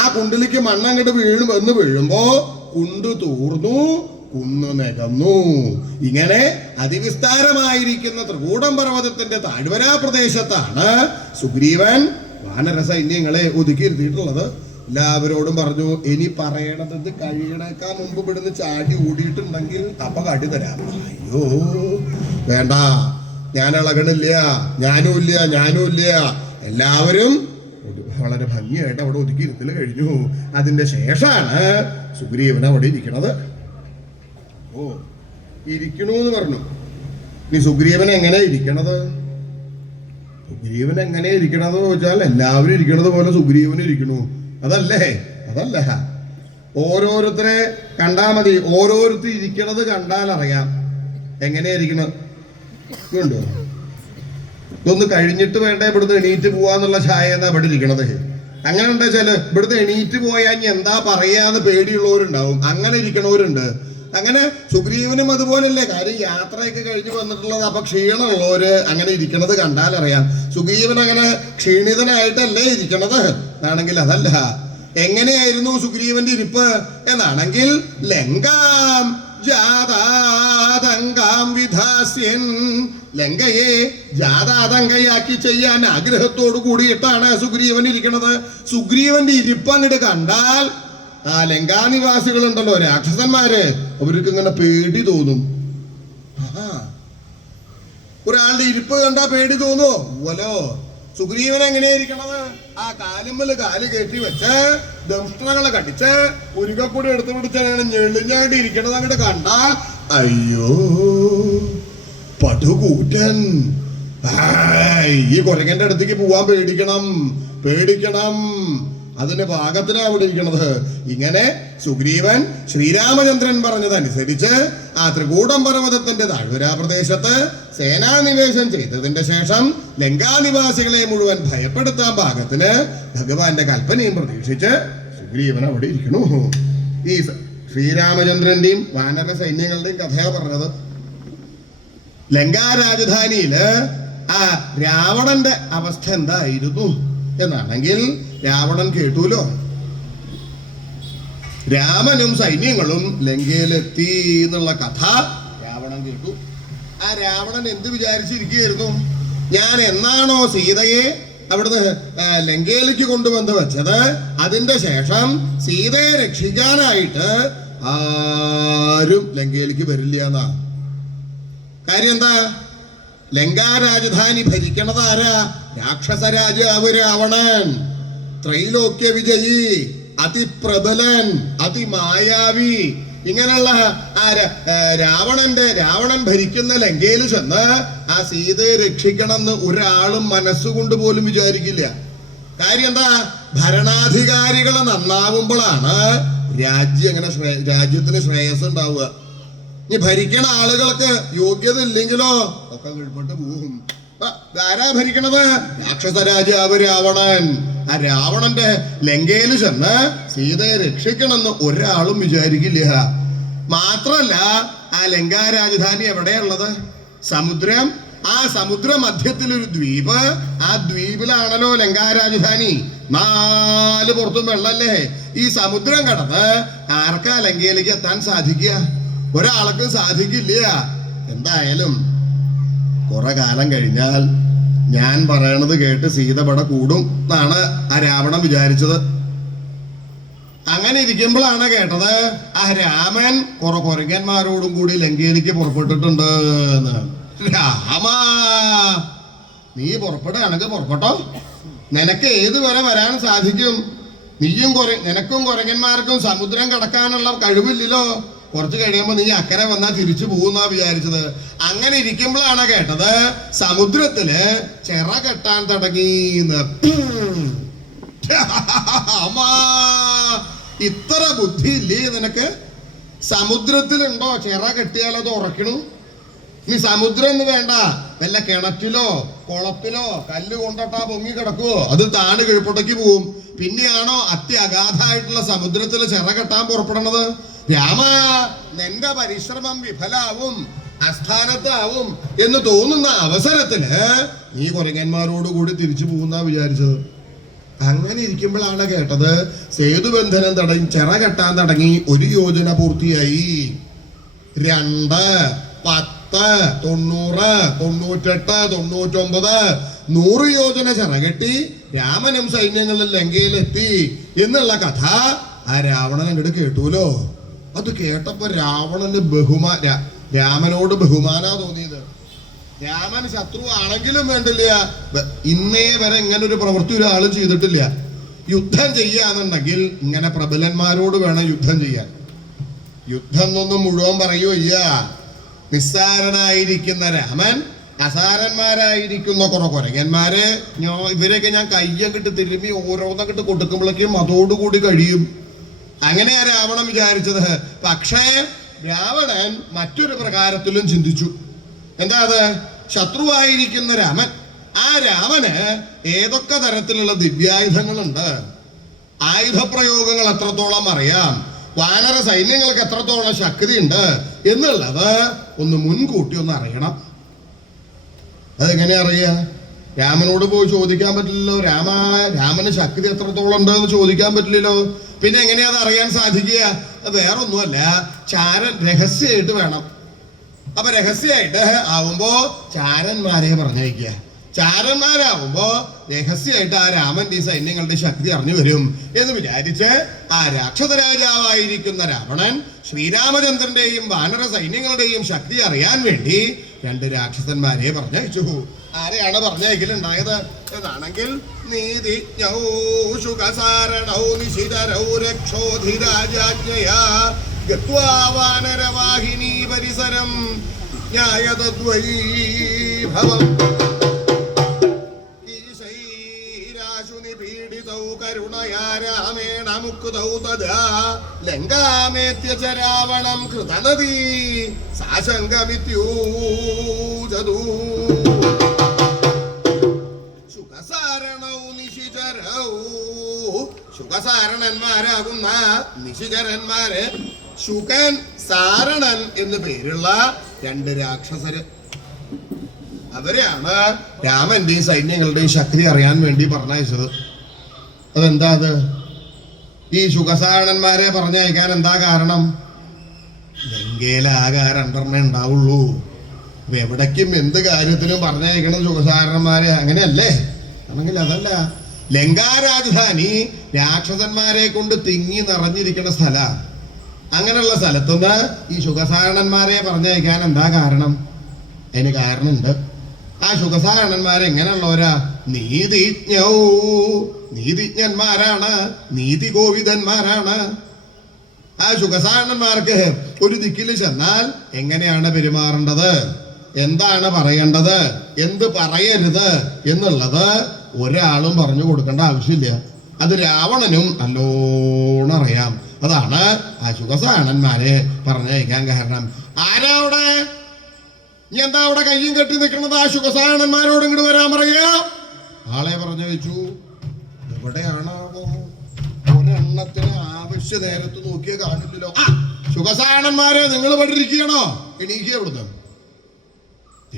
ആ കുണ്ടിലേക്ക് മണ്ണങ്ങോട്ട് വീഴുമ്പോ കുണ്ട് തൂർന്നു, കുന്ന് നികന്നു. ഇങ്ങനെ അതിവിസ്താരമായിരിക്കുന്ന ത്രികൂടം പർവ്വതത്തിന്റെ താഴ്വര പ്രദേശത്താണ് സുഗ്രീവൻ വാനര സൈന്യങ്ങളെ ഒതുക്കിയിരുത്തിയിട്ടുള്ളത്. എല്ലാവരോടും പറഞ്ഞു, ഇനി പറയണത് കഴിയണേക്കാൾ മുമ്പ് ഇവിടുന്ന് ചാടി ഓടിയിട്ടുണ്ടെങ്കിൽ അപ്പൊ കാട്ടിത്തരാം. അയ്യോ വേണ്ട, ഞാൻ ഇളകണില്ല, ഞാനും ഇല്ല. എല്ലാവരും വളരെ ഭംഗിയായിട്ട് അവിടെ ഒതുക്കിയിരുത്തൽ കഴിഞ്ഞു. അതിന്റെ ശേഷമാണ് സുഗ്രീവൻ അവിടെ ഇരിക്കണത്. ഓ ഇരിക്കണൂന്ന് പറഞ്ഞു. നീ സുഗ്രീവൻ എങ്ങനെ ഇരിക്കണത്? സുഗ്രീവൻ എങ്ങനെ ഇരിക്കണത് ചോദിച്ചാൽ എല്ലാവരും ഇരിക്കണത് പോലെ സുഗ്രീവൻ ഇരിക്കണു. അതല്ല. ഓരോരുത്തരെ കണ്ടാ മതി, ഓരോരുത്തർ ഇരിക്കണത് കണ്ടാൽ അറിയാം എങ്ങനെയാ ഇരിക്കണത്. കണ്ടോ? ഇതൊന്ന് കഴിഞ്ഞിട്ട് വേണ്ട ഇവിടുന്ന് എണീറ്റ് പോവാന്നുള്ള ഛായ എന്നാ ഇവിടെ ഇരിക്കണത്. അങ്ങനെ എന്താ വെച്ചാല് ഇവിടുന്ന് എണീറ്റ് പോയാൽ എന്താ പറയാന്ന് പേടിയുള്ളവരുണ്ടാവും, അങ്ങനെ ഇരിക്കണവരുണ്ട്. അങ്ങനെ സുഗ്രീവനും അതുപോലല്ലേ, കാര്യം യാത്രയൊക്കെ കഴിഞ്ഞ് വന്നിട്ടുള്ളത്. അപ്പൊ ക്ഷീണമുള്ളവര് അങ്ങനെ ഇരിക്കണത് കണ്ടാലറിയാം. സുഗ്രീവൻ അങ്ങനെ ക്ഷീണിതനായിട്ടല്ലേ ഇരിക്കണത്. എന്നാണെങ്കിൽ അതല്ല. എങ്ങനെയായിരുന്നു സുഗ്രീവന്റെ ഇരിപ്പ് എന്നാണെങ്കിൽ ലങ്കാം ജാതാതങ്കാം വിധാസ്യൻ, ലങ്കയെ ജാതാതങ്കയാക്കി ചെയ്യാൻ ആഗ്രഹത്തോടു കൂടിയിട്ടാണ് സുഗ്രീവൻ ഇരിക്കണത്. സുഗ്രീവന്റെ ഇരിപ്പ് അങ്ങോട്ട് കണ്ടാൽ ആ ലങ്കാനിവാസികളുണ്ടല്ലോ, രാക്ഷസന്മാര്, അവർക്ക് ഇങ്ങനെ പേടി തോന്നും. ഒരാളുടെ ഇരിപ്പ് കണ്ടാ പേടി തോന്നോ? ഓലോ സുഗ്രീവൻ എങ്ങനെയായിരിക്കണത്? ആ കാലുമ്മല് കാല് കയറ്റി വെച്ച് ദംഷ്ട്രകളെ കടിച്ച് ഉരുകക്കൂടി എടുത്തു പിടിച്ചാണ് ഞെളിഞ്ഞാണ്ടി ഇരിക്കണത്. അങ്ങോട്ട് കണ്ടാൽ അയ്യോ പടുകൂറ്റൻ, ഈ കുരങ്ങന്റെ അടുത്തേക്ക് പോവാൻ പേടിക്കണം. അതിന് പാകത്തിനാ അവിടെ ഇരിക്കണത്. ഇങ്ങനെ സുഗ്രീവൻ ശ്രീരാമചന്ദ്രൻ പറഞ്ഞതനുസരിച്ച് ആ ത്രികൂടം പർവ്വതത്തിന്റെ താഴ്വര പ്രദേശത്ത് സേനാനിവേശം ചെയ്തതിന്റെ ശേഷം ലങ്കാനിവാസികളെ മുഴുവൻ ഭയപ്പെടുത്താൻ പാകത്തിന് ഭഗവാന്റെ കൽപ്പനയും പ്രതീക്ഷിച്ച് സുഗ്രീവൻ അവിടെ ഇരിക്കണു. ഈ ശ്രീരാമചന്ദ്രന്റെയും വാനര സൈന്യങ്ങളുടെയും കഥയാ പറഞ്ഞത്. ലങ്കാ രാജധാനിയില് ആ രാവണന്റെ അവസ്ഥ എന്തായിരുന്നു എന്നാണെങ്കിൽ രാവണൻ കേട്ടൂലോ. രാമനും സൈന്യങ്ങളും ലങ്കയിലെത്തി എന്നുള്ള കഥ രാവണൻ കേട്ടു. ആ രാവണൻ എന്ത് വിചാരിച്ചിരിക്കുകയായിരുന്നു? ഞാൻ എന്നാണോ സീതയെ അവിടുന്ന് ലങ്കയിലേക്ക് കൊണ്ടുവന്ന് വെച്ചത്, അതിന്റെ ശേഷം സീതയെ രക്ഷിക്കാനായിട്ട് ആരും ലങ്കയിലേക്ക് വരില്ല എന്നാ. കാര്യം എന്താ? ലങ്കാ രാജധാനി ഭരിക്കണത് ആരാ? രാക്ഷസ രാജാവ് രാവണൻ. ത്രൈലോക്യ വിജയി, അതിപ്രബലൻ, അതിമായാവി. ഇങ്ങനെയുള്ള ആ രാവണൻ ഭരിക്കുന്ന ലങ്കയിൽ ചെന്ന് ആ സീതയെ രക്ഷിക്കണമെന്ന് ഒരാളും മനസ്സുകൊണ്ട് പോലും വിചാരിക്കില്ല. കാര്യം എന്താ? ഭരണാധികാരികൾ നന്നാവുമ്പോഴാണ് രാജ്യത്തിന് ശ്രേയസ് ഉണ്ടാവുക. ഇനി ഭരിക്കണ ആളുകൾക്ക് യോഗ്യത ഇല്ലെങ്കിലോ ഒക്കെ കീഴ്പ്പെട്ട് പോകും. ആരാ ഭരിക്കണത്? രാക്ഷസ രാജാവ് രാവണൻ. ആ രാവണന്റെ ലങ്കയിൽ ചെന്ന് സീതയെ രക്ഷിക്കണമെന്ന് ഒരാളും വിചാരിക്കില്ല. മാത്രല്ല ആ ലങ്കാ രാജധാനി എവിടെയുള്ളത്? സമുദ്രം. ആ സമുദ്ര മധ്യത്തിലൊരു ദ്വീപ്. ആ ദ്വീപിലാണല്ലോ ലങ്കാ രാജധാനി. 4 പുറത്തും വെള്ളല്ലേ. ഈ സമുദ്രം കടന്ന് ആർക്കാ ലങ്കയിലേക്ക് എത്താൻ സാധിക്കുക? ഒരാൾക്ക് സാധിക്കില്ല. എന്തായാലും കുറെ കാലം കഴിഞ്ഞാൽ ഞാൻ പറയണത് കേട്ട് സീത ഇവിടെ കൂടും എന്നാണ് ആ രാവണൻ വിചാരിച്ചത്. അങ്ങനെ ഇരിക്കുമ്പോഴാണ് കേട്ടത് ആ രാമൻ കുറെ കുരങ്ങന്മാരോടും കൂടി ലങ്കയിലേക്ക് പുറപ്പെട്ടിട്ടുണ്ട്. രാമാ, നീ പുറപ്പെടുകയാണെങ്കിൽ പുറപ്പെട്ടോ. നിനക്ക് ഏത് വരെ വരാൻ സാധിക്കും? നിനക്കും കുരങ്ങന്മാർക്കും സമുദ്രം കടക്കാനുള്ള കഴിവില്ലല്ലോ. കുറച്ച് കഴിയുമ്പോ നീ അക്കരെ വന്നാ തിരിച്ചു പോകുന്നാ വിചാരിച്ചത്. അങ്ങനെ ഇരിക്കുമ്പോഴാണ് കേട്ടത് സമുദ്രത്തില് ചിറ കെട്ടാൻ തുടങ്ങിന്ന്. ഇത്ര ബുദ്ധി ഇല്ലേ നിനക്ക്? സമുദ്രത്തിലുണ്ടോ ചിറ കെട്ടിയാൽ അത് ഉറക്കണു? ഇനി സമുദ്രം എന്ന് വേണ്ട, വല്ല കിണറ്റിലോ കുളത്തിലോ കല്ല് കൊണ്ടിട്ടാ പൊങ്ങി കിടക്കുവോ? അത് താണു കിഴപ്പോട്ടേക്ക് പോവും. പിന്നെയാണോ അത്യഗാധമായിട്ടുള്ള സമുദ്രത്തിൽ ചിറ കെട്ടാൻ പുറപ്പെടണത്? രാമ, നിന്റെ പരിശ്രമം വിഫലാവും, അസ്ഥാനത്താവും എന്ന് തോന്നുന്ന അവസരത്തില് നീ കുരങ്ങന്മാരോടുകൂടി തിരിച്ചു പോകുന്ന വിചാരിച്ചത്. അങ്ങനെ ഇരിക്കുമ്പോഴാണ് കേട്ടത് സേതുബന്ധനം തടഞ്ഞ് ചിറ കെട്ടാൻ തുടങ്ങി. 1 യോജന പൂർത്തിയായി. 2, 10, 90, 98, 99, 100 യോജന ചിറകെട്ടി രാമനും സൈന്യങ്ങളിൽ ലങ്കയിലെത്തി എന്നുള്ള കഥ ആ രാവണൻ അങ്ങോട്ട് കേട്ടൂലോ. അത് കേട്ടപ്പോ രാവണന് രാമനോട് ബഹുമാനാ തോന്നിയത്. രാമൻ ശത്രു ആണെങ്കിലും വേണ്ടില്ല, ഇന്നേ വരെ ഇങ്ങനെ ഒരു പ്രവൃത്തി ഒരാളും ചെയ്തിട്ടില്ല. യുദ്ധം ചെയ്യാന്നുണ്ടെങ്കിൽ ഇങ്ങനെ പ്രബലന്മാരോട് വേണം യുദ്ധം ചെയ്യാൻ. യുദ്ധം എന്നൊന്നും മുഴുവൻ പറയുകയില്ല. നിസ്സാരനായിരിക്കുന്ന രാമൻ അസാരന്മാരായിരിക്കുന്ന കുറെ കുരങ്ങന്മാര് ഇവരെയൊക്കെ ഞാൻ കയ്യങ്ങിട്ട് തിരുമ്മി ഓരോന്നങ്ങിട്ട് കൊടുക്കുമ്പോഴേക്കും അതോടുകൂടി കഴിയും. അങ്ങനെയാ രാവണൻ വിചാരിച്ചത്. പക്ഷേ രാവണൻ മറ്റൊരു പ്രകാരത്തിലും ചിന്തിച്ചു. എന്താ അത്? ശത്രുവായിരിക്കുന്ന രാമൻ ആ രാമന് ഏതൊക്കെ തരത്തിലുള്ള ദിവ്യായുധങ്ങളുണ്ട്, ആയുധപ്രയോഗങ്ങൾ എത്രത്തോളം അറിയാം, വാനര സൈന്യങ്ങൾക്ക് എത്രത്തോളം ശക്തിയുണ്ട് എന്നുള്ളത് ഒന്ന് മുൻകൂട്ടി ഒന്ന് അറിയണം. അതെങ്ങനെ അറിയാ? രാമനോട് പോയി ചോദിക്കാൻ പറ്റില്ലല്ലോ. രാമന് ശക്തി എത്രത്തോളം ഉണ്ട് എന്ന് ചോദിക്കാൻ പറ്റില്ലല്ലോ. പിന്നെ എങ്ങനെയാ അത് അറിയാൻ സാധിക്കുക? വേറൊന്നുമല്ല, ചാരൻ രഹസ്യമായിട്ട് വേണം. അപ്പൊ രഹസ്യമായിട്ട് ആവുമ്പോ ചാരന്മാരെ പറഞ്ഞയക്കുക. ചാരന്മാരാവുമ്പോ രഹസ്യമായിട്ട് ആ രാമന്റെ സൈന്യങ്ങളുടെ ശക്തി അറിഞ്ഞു വരും എന്ന് വിചാരിച്ച് ആ രാക്ഷസ രാജാവായിരിക്കുന്ന രാവണൻ ശ്രീരാമചന്ദ്രന്റെയും വാനര സൈന്യങ്ങളുടെയും ശക്തി അറിയാൻ വേണ്ടി 2 രാക്ഷസന്മാരെ പറഞ്ഞയച്ചു. ആരെയാണ് പറഞ്ഞയക്കലുണ്ടായത് എന്നാണെങ്കിൽ, നീതിജ്ഞൗ ശുകസാരണൗ നിശിതരൗ രക്ഷോധിരാജാജ്ഞയാ ഗത്വാ വാനരവാഹിനീ പരിസരം ജ്ഞായതദ്വൈഭവം പീഡിതൗ കരുണയാ രാമേണ മുക്തൗ തദാ ലങ്കാമേത്യ ച രാവണം കൃതനദീ സാശങ്കമിത്യൂജതു ശുകസാരണൗ നിശിചരൗ. ശുകസാരണന്മാരാകുന്ന നിശിചരന്മാര്, ശുകൻ, സാരണൻ എന്ന് പേരുള്ള 2 രാക്ഷസര്, അവരെയാണ് രാമന്റെയും സൈന്യങ്ങളുടെയും ശക്തി അറിയാൻ വേണ്ടി പറഞ്ഞയച്ചത്. അതെന്താ അത്? ഈ ശുകസാരണന്മാരെ പറഞ്ഞയക്കാൻ എന്താ കാരണം? ലങ്കയിലാകെ 2 ഉണ്ടാവുള്ളൂ. അപ്പൊ എവിടേക്കും എന്ത് കാര്യത്തിനും പറഞ്ഞയക്കണം ശുകസാരണന്മാരെ, അങ്ങനെയല്ലേ? ആണെങ്കിൽ അതല്ല, ലങ്കാ രാജധാനി രാക്ഷസന്മാരെ കൊണ്ട് തിങ്ങി നിറഞ്ഞിരിക്കുന്ന സ്ഥല. അങ്ങനെയുള്ള സ്ഥലത്തുനിന്ന് ഈ ശുകസാരണന്മാരെ പറഞ്ഞയക്കാൻ എന്താ കാരണം? അതിന് കാരണമുണ്ട്. ആ ശുകസാരണന്മാരെങ്ങനെയുള്ളവരാ? നീതിജ്ഞന്മാരാണ്, നീതി കോവിദന്മാരാണ്. ആ ശുകസാരണന്മാർക്ക് ഒരു ദിക്കിൽ ചെന്നാൽ എങ്ങനെയാണ് പെരുമാറേണ്ടത്, എന്താണ് പറയേണ്ടത്, എന്ത് പറയരുത് എന്നുള്ളത് ഒരാളും പറഞ്ഞു കൊടുക്കേണ്ട ആവശ്യമില്ല. അത് രാവണനും നല്ലോണം അറിയാം. അതാണ് ആ ശുകസാരണന്മാരെ പറഞ്ഞയക്കാൻ കാരണം. ആരാ അവിടെ? ഇനി എന്താ അവിടെ കയ്യും കെട്ടി നിൽക്കുന്നത്? ആ ശുകസാരണന്മാരോട് ഇങ്ങോട്ട് വരാൻ പറയാ. ആളെ പറഞ്ഞു വെച്ചു. എവിടെയാണാവോ? ഒരെണ്ണത്തിന് ആവശ്യ നേരത്ത് നോക്കിയേ കാണില്ലല്ലോ. ശുകസാരണന്മാരെ, നിങ്ങൾ ഇവിടെ ഇരിക്കണോ? എണീക്കുക ഇവിടുന്ന്.